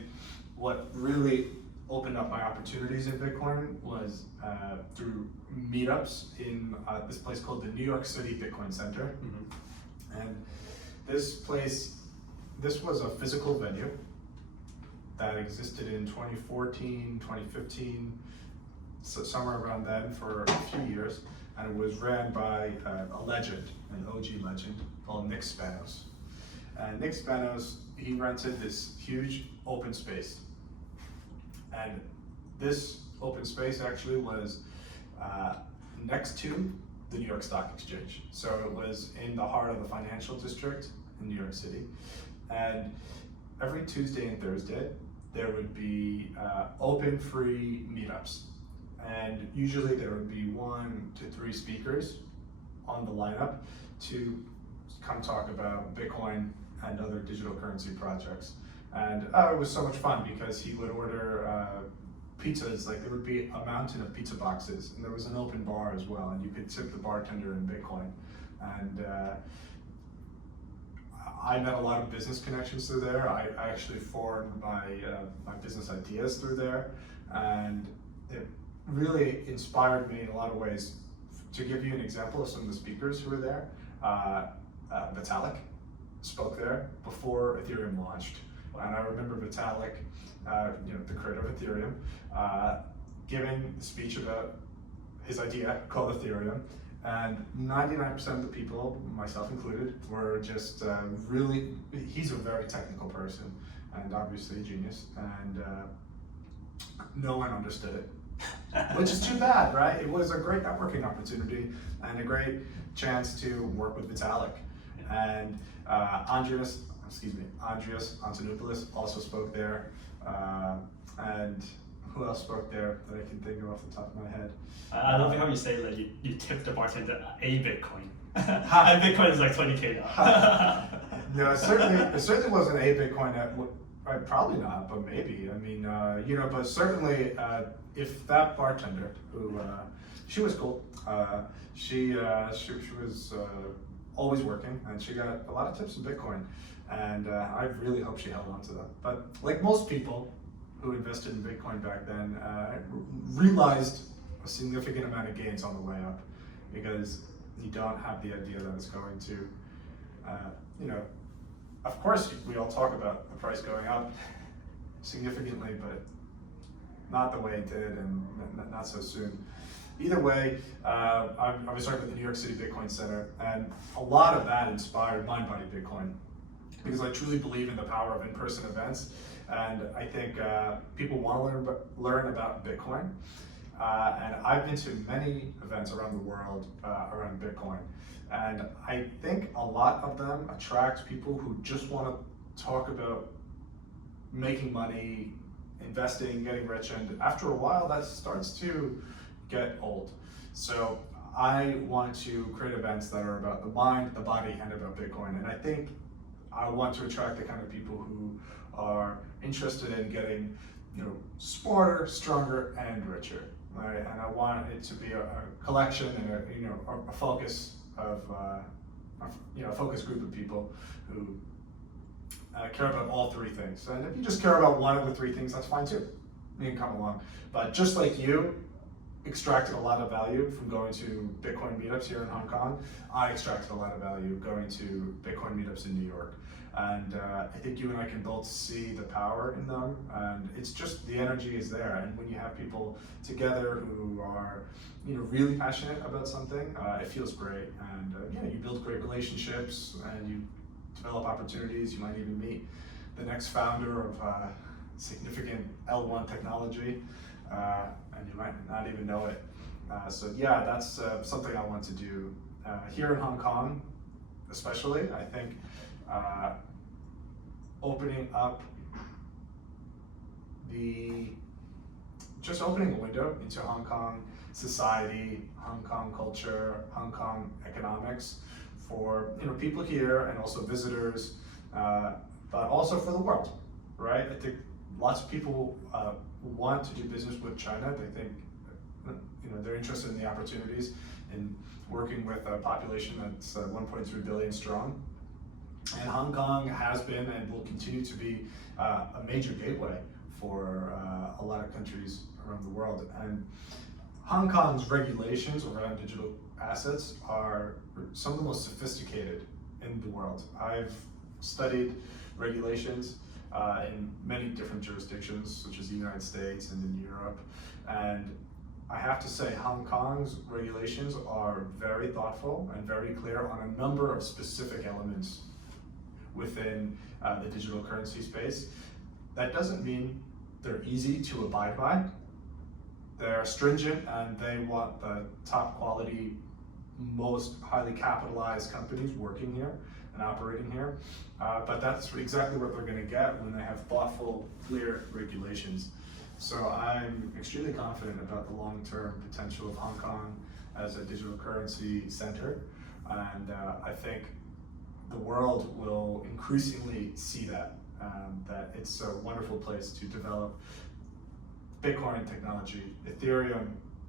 what really opened up my opportunities in Bitcoin was through meetups in this place called the New York City Bitcoin Center. Mm-hmm. And this was a physical venue that existed in 2014, 2015, so somewhere around then for a few years, and it was ran by a legend, an OG legend called Nick Spanos. And Nick Spanos, he rented this huge open space, and this open space actually was next to the New York Stock Exchange. So it was in the heart of the financial district in New York City, and every Tuesday and Thursday, there would be open free meetups. And usually there would be 1 to 3 speakers on the lineup to come talk about Bitcoin and other digital currency projects. And it was so much fun because he would order pizzas, like there would be a mountain of pizza boxes, and there was an open bar as well, and you could tip the bartender in Bitcoin. And I met a lot of business connections through there. I actually formed my business ideas through there, and it really inspired me in a lot of ways. To give you an example of some of the speakers who were there, Vitalik spoke there before Ethereum launched. And I remember Vitalik, the creator of Ethereum, giving a speech about his idea called Ethereum. And 99% of the people, myself included, were just really, he's a very technical person and obviously a genius, and no one understood it, which is too bad, right? It was a great networking opportunity and a great chance to work with Vitalik. And Andreas Antonopoulos also spoke there, and who else spoke there that I can think of off the top of my head? I love how you say that you tipped the bartender a Bitcoin. A Bitcoin is like 20K now. No, it certainly wasn't a Bitcoin. Probably not, but maybe. I mean, but certainly, if that bartender, who she was cool, she was always working, and she got a lot of tips in Bitcoin, and I really hope she held on to them. But like most people who invested in Bitcoin back then, realized a significant amount of gains on the way up, because you don't have the idea that it's going to, of course we all talk about the price going up significantly, but not the way it did, and not so soon. Either way, I was talking about the New York City Bitcoin Center, and a lot of that inspired Mind Body Bitcoin, because I truly believe in the power of in-person events. And I think people want to learn about Bitcoin. And I've been to many events around the world around Bitcoin. And I think a lot of them attract people who just want to talk about making money, investing, getting rich. And after a while, that starts to get old. So I want to create events that are about the mind, the body, and about Bitcoin. And I think I want to attract the kind of people who are interested in getting, smarter, stronger, and richer, right? And I want it to be a collection and a focus of, a focus group of people who care about all 3 things. And if you just care about one of the 3 things, that's fine too. You can come along. But just like you extracted a lot of value from going to Bitcoin meetups here in Hong Kong, I extracted a lot of value going to Bitcoin meetups in New York. And I think you and I can both see the power in them, and it's just the energy is there. And when you have people together who are, really passionate about something, it feels great. And you build great relationships, and you develop opportunities. You might even meet the next founder of significant L1 technology, and you might not even know it. So yeah, that's something I want to do here in Hong Kong, especially. I think opening up just opening a window into Hong Kong society, Hong Kong culture, Hong Kong economics for people here and also visitors, but also for the world, right? I think lots of people want to do business with China. They think they're interested in the opportunities in working with a population that's 1.3 billion strong. And Hong Kong has been and will continue to be a major gateway for a lot of countries around the world. And Hong Kong's regulations around digital assets are some of the most sophisticated in the world. I've studied regulations in many different jurisdictions, such as the United States and in Europe. And I have to say, Hong Kong's regulations are very thoughtful and very clear on a number of specific elements within the digital currency space. That doesn't mean they're easy to abide by. They're stringent and they want the top quality, most highly capitalized companies working here and operating here. But that's exactly what they're going to get when they have thoughtful, clear regulations. So I'm extremely confident about the long-term potential of Hong Kong as a digital currency center. And I think the world will increasingly see that it's a wonderful place to develop Bitcoin technology, Ethereum,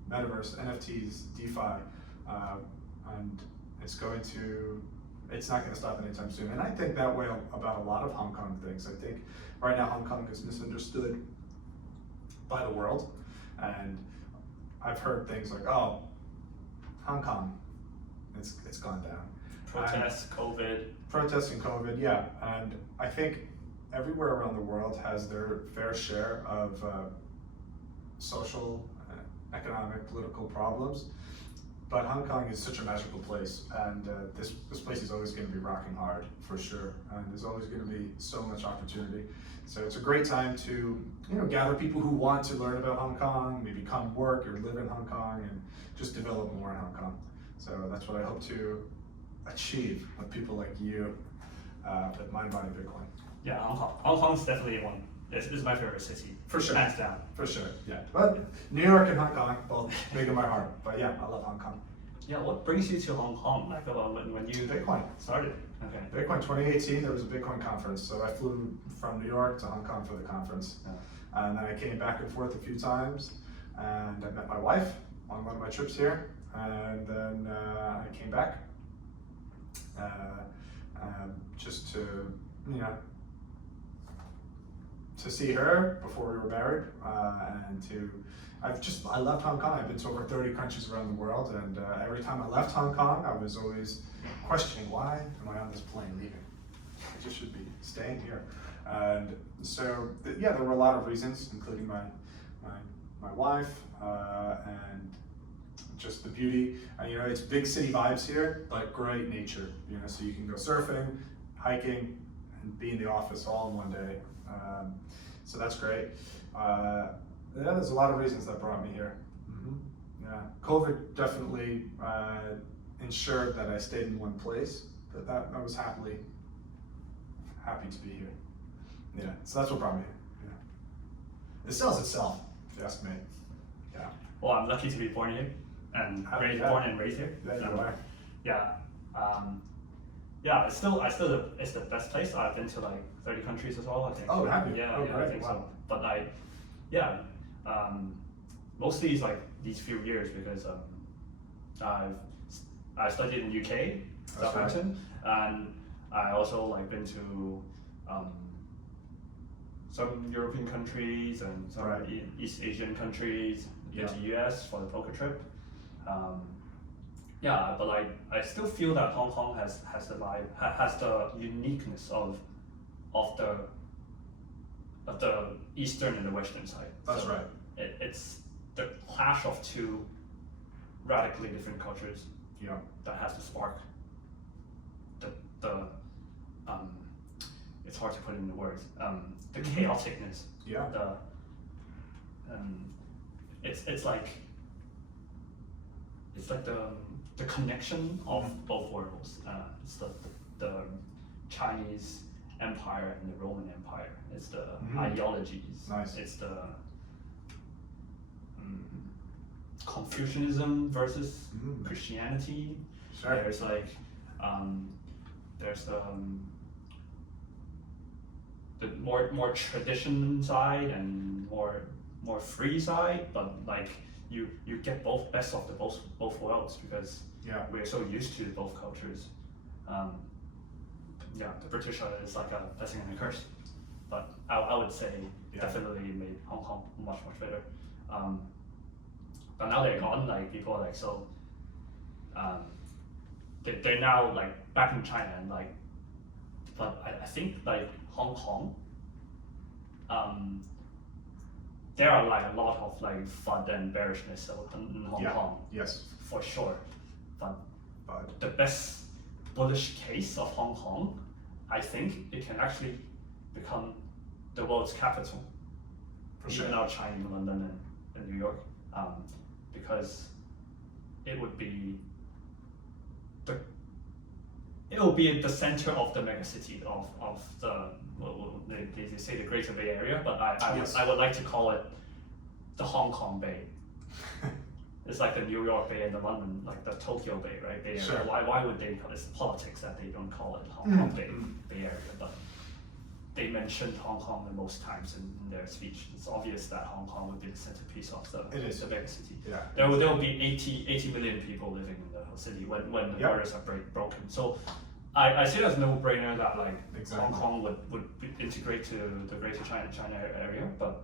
Metaverse, NFTs, DeFi, and it's not going to stop anytime soon. And I think that way about a lot of Hong Kong things. I think right now Hong Kong is misunderstood by the world, and I've heard things like, "Oh, Hong Kong, it's gone down." Protests, COVID, yeah. And I think everywhere around the world has their fair share of social, economic, political problems. But Hong Kong is such a magical place, and this place is always going to be rocking hard, for sure. And there's always going to be so much opportunity. So it's a great time to gather people who want to learn about Hong Kong, maybe come work or live in Hong Kong, and just develop more in Hong Kong. So that's what I hope to achieve with people like you with Mind Body Bitcoin. Yeah, Hong Kong's definitely one. It's my favorite city. For sure. Hands down. For sure, yeah. But New York and Hong Kong, both big in my heart. But yeah, I love Hong Kong. Yeah, what brings you to Hong Kong? Like when you Bitcoin. started? Okay. Bitcoin 2018, there was a Bitcoin conference. So I flew from New York to Hong Kong for the conference. Yeah. And then I came back and forth a few times. And I met my wife on one of my trips here. And then I came back just to, to see her before we were married, and I left Hong Kong. I've been to over 30 countries around the world, and every time I left Hong Kong, I was always questioning, why am I on this plane leaving? I just should be staying here. And so, yeah, there were a lot of reasons, including my wife, and just the beauty. It's big city vibes here, but great nature. So you can go surfing, hiking, and be in the office all in one day. So that's great. Yeah, there's a lot of reasons that brought me here. Yeah, COVID definitely ensured that I stayed in one place, but I was happy to be here. Yeah, so that's what brought me here. Yeah. It sells itself, if you ask me. Yeah. Well, I'm lucky to be born here and born and raised here. Yeah, you are. Yeah. Yeah, it's the best place. I've been to like 30 countries as well, I think. Oh, have you? Yeah, oh, yeah, great. I think Wow. so. But mostly it's like these few years because I studied in UK, Southampton, and I also like been to some European countries and some East Asian countries. Been to US for the poker trip. Yeah, but I still feel that Hong Kong has the vibe, has the uniqueness of the eastern and the western side. That's right. It's the clash of two radically different cultures. Yeah. That has to spark the it's hard to put into words. The chaoticness. Yeah. It's like the connection of both worlds. It's the Chinese Empire and the Roman Empire. It's the ideologies. Nice. It's the Confucianism versus Christianity. Sure. There's like there's the more tradition side and more free side, but like you get best of the both worlds because we're so used to both cultures. The British is like a blessing and a curse, but I would say definitely made Hong Kong much better. But now they're gone. Like people are like so. They're now like back in China and like, but I think like Hong Kong. There are like a lot of like FUD and bearishness in Hong Kong. Yes. For sure, but the best bullish case of Hong Kong, I think it can actually become the world's capital. For even sure. outside London and New York, because it would be the center of the megacity of the they say the Greater Bay Area, but I would like to call it the Hong Kong Bay. It's like the New York Bay and the London, like the Tokyo Bay, right? Bay Area. Sure. Why would they call it? It's politics that they don't call it Hong Kong Bay Area, but they mentioned Hong Kong the most times in their speech. It's obvious that Hong Kong would be the centerpiece of the megacity. Yeah. There will be 80 million people living in the city when the borders are broken. So I see it as no brainer that like Hong Kong would integrate to the Greater China area, but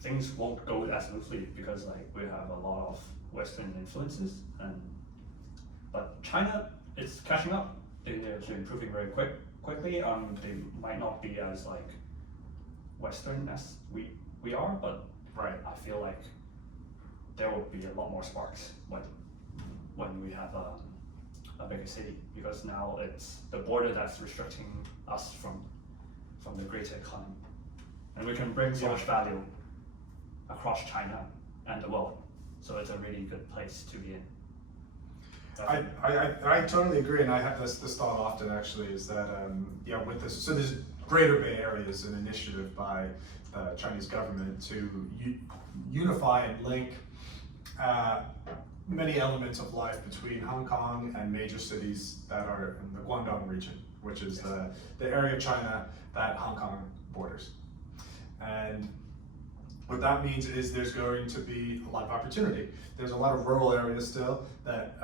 things won't go as smoothly because like we have a lot of Western influences, but China is catching up. They're improving very quickly. They might not be as like Western as we are, but I feel like there will be a lot more sparks when we have a bigger city, because now it's the border that's restricting us from the greater economy, and we can bring so much value across China and the world. So it's a really good place to be in. I totally agree, and I have this thought often actually, is that with this, so this Greater Bay Area is an initiative by the Chinese government to unify and link many elements of life between Hong Kong and major cities that are in the Guangdong region, which is the area of China that Hong Kong borders. And what that means is there's going to be a lot of opportunity. There's a lot of rural areas still that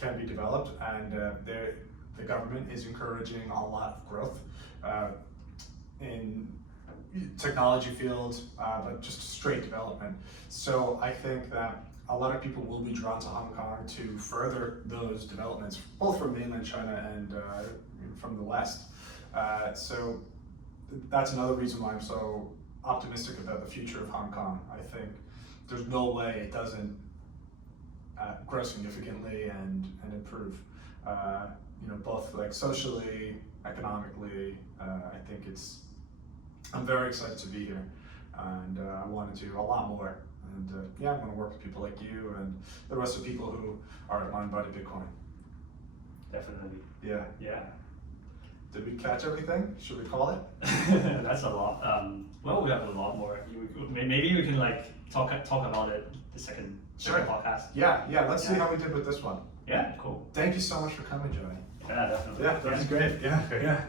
can be developed, and the government is encouraging a lot of growth in technology fields, but just straight development. So I think that a lot of people will be drawn to Hong Kong to further those developments, both from mainland China and from the West. So that's another reason why I'm so optimistic about the future of Hong Kong. I think there's no way it doesn't grow significantly and improve. Both like socially, economically. I think I'm very excited to be here, and I want to do a lot more. And I want to work with people like you and the rest of the people who are at Mind Body Bitcoin. Definitely. Yeah. Did we catch everything? Should we call it? That's a lot. Well, we have a lot more. Maybe we can like talk about it the second podcast. Yeah. Let's see how we did with this one. Yeah, cool. Thank you so much for coming, Johnny. Yeah, definitely. Yeah, that was great.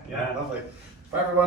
Yeah, lovely. Bye, everyone.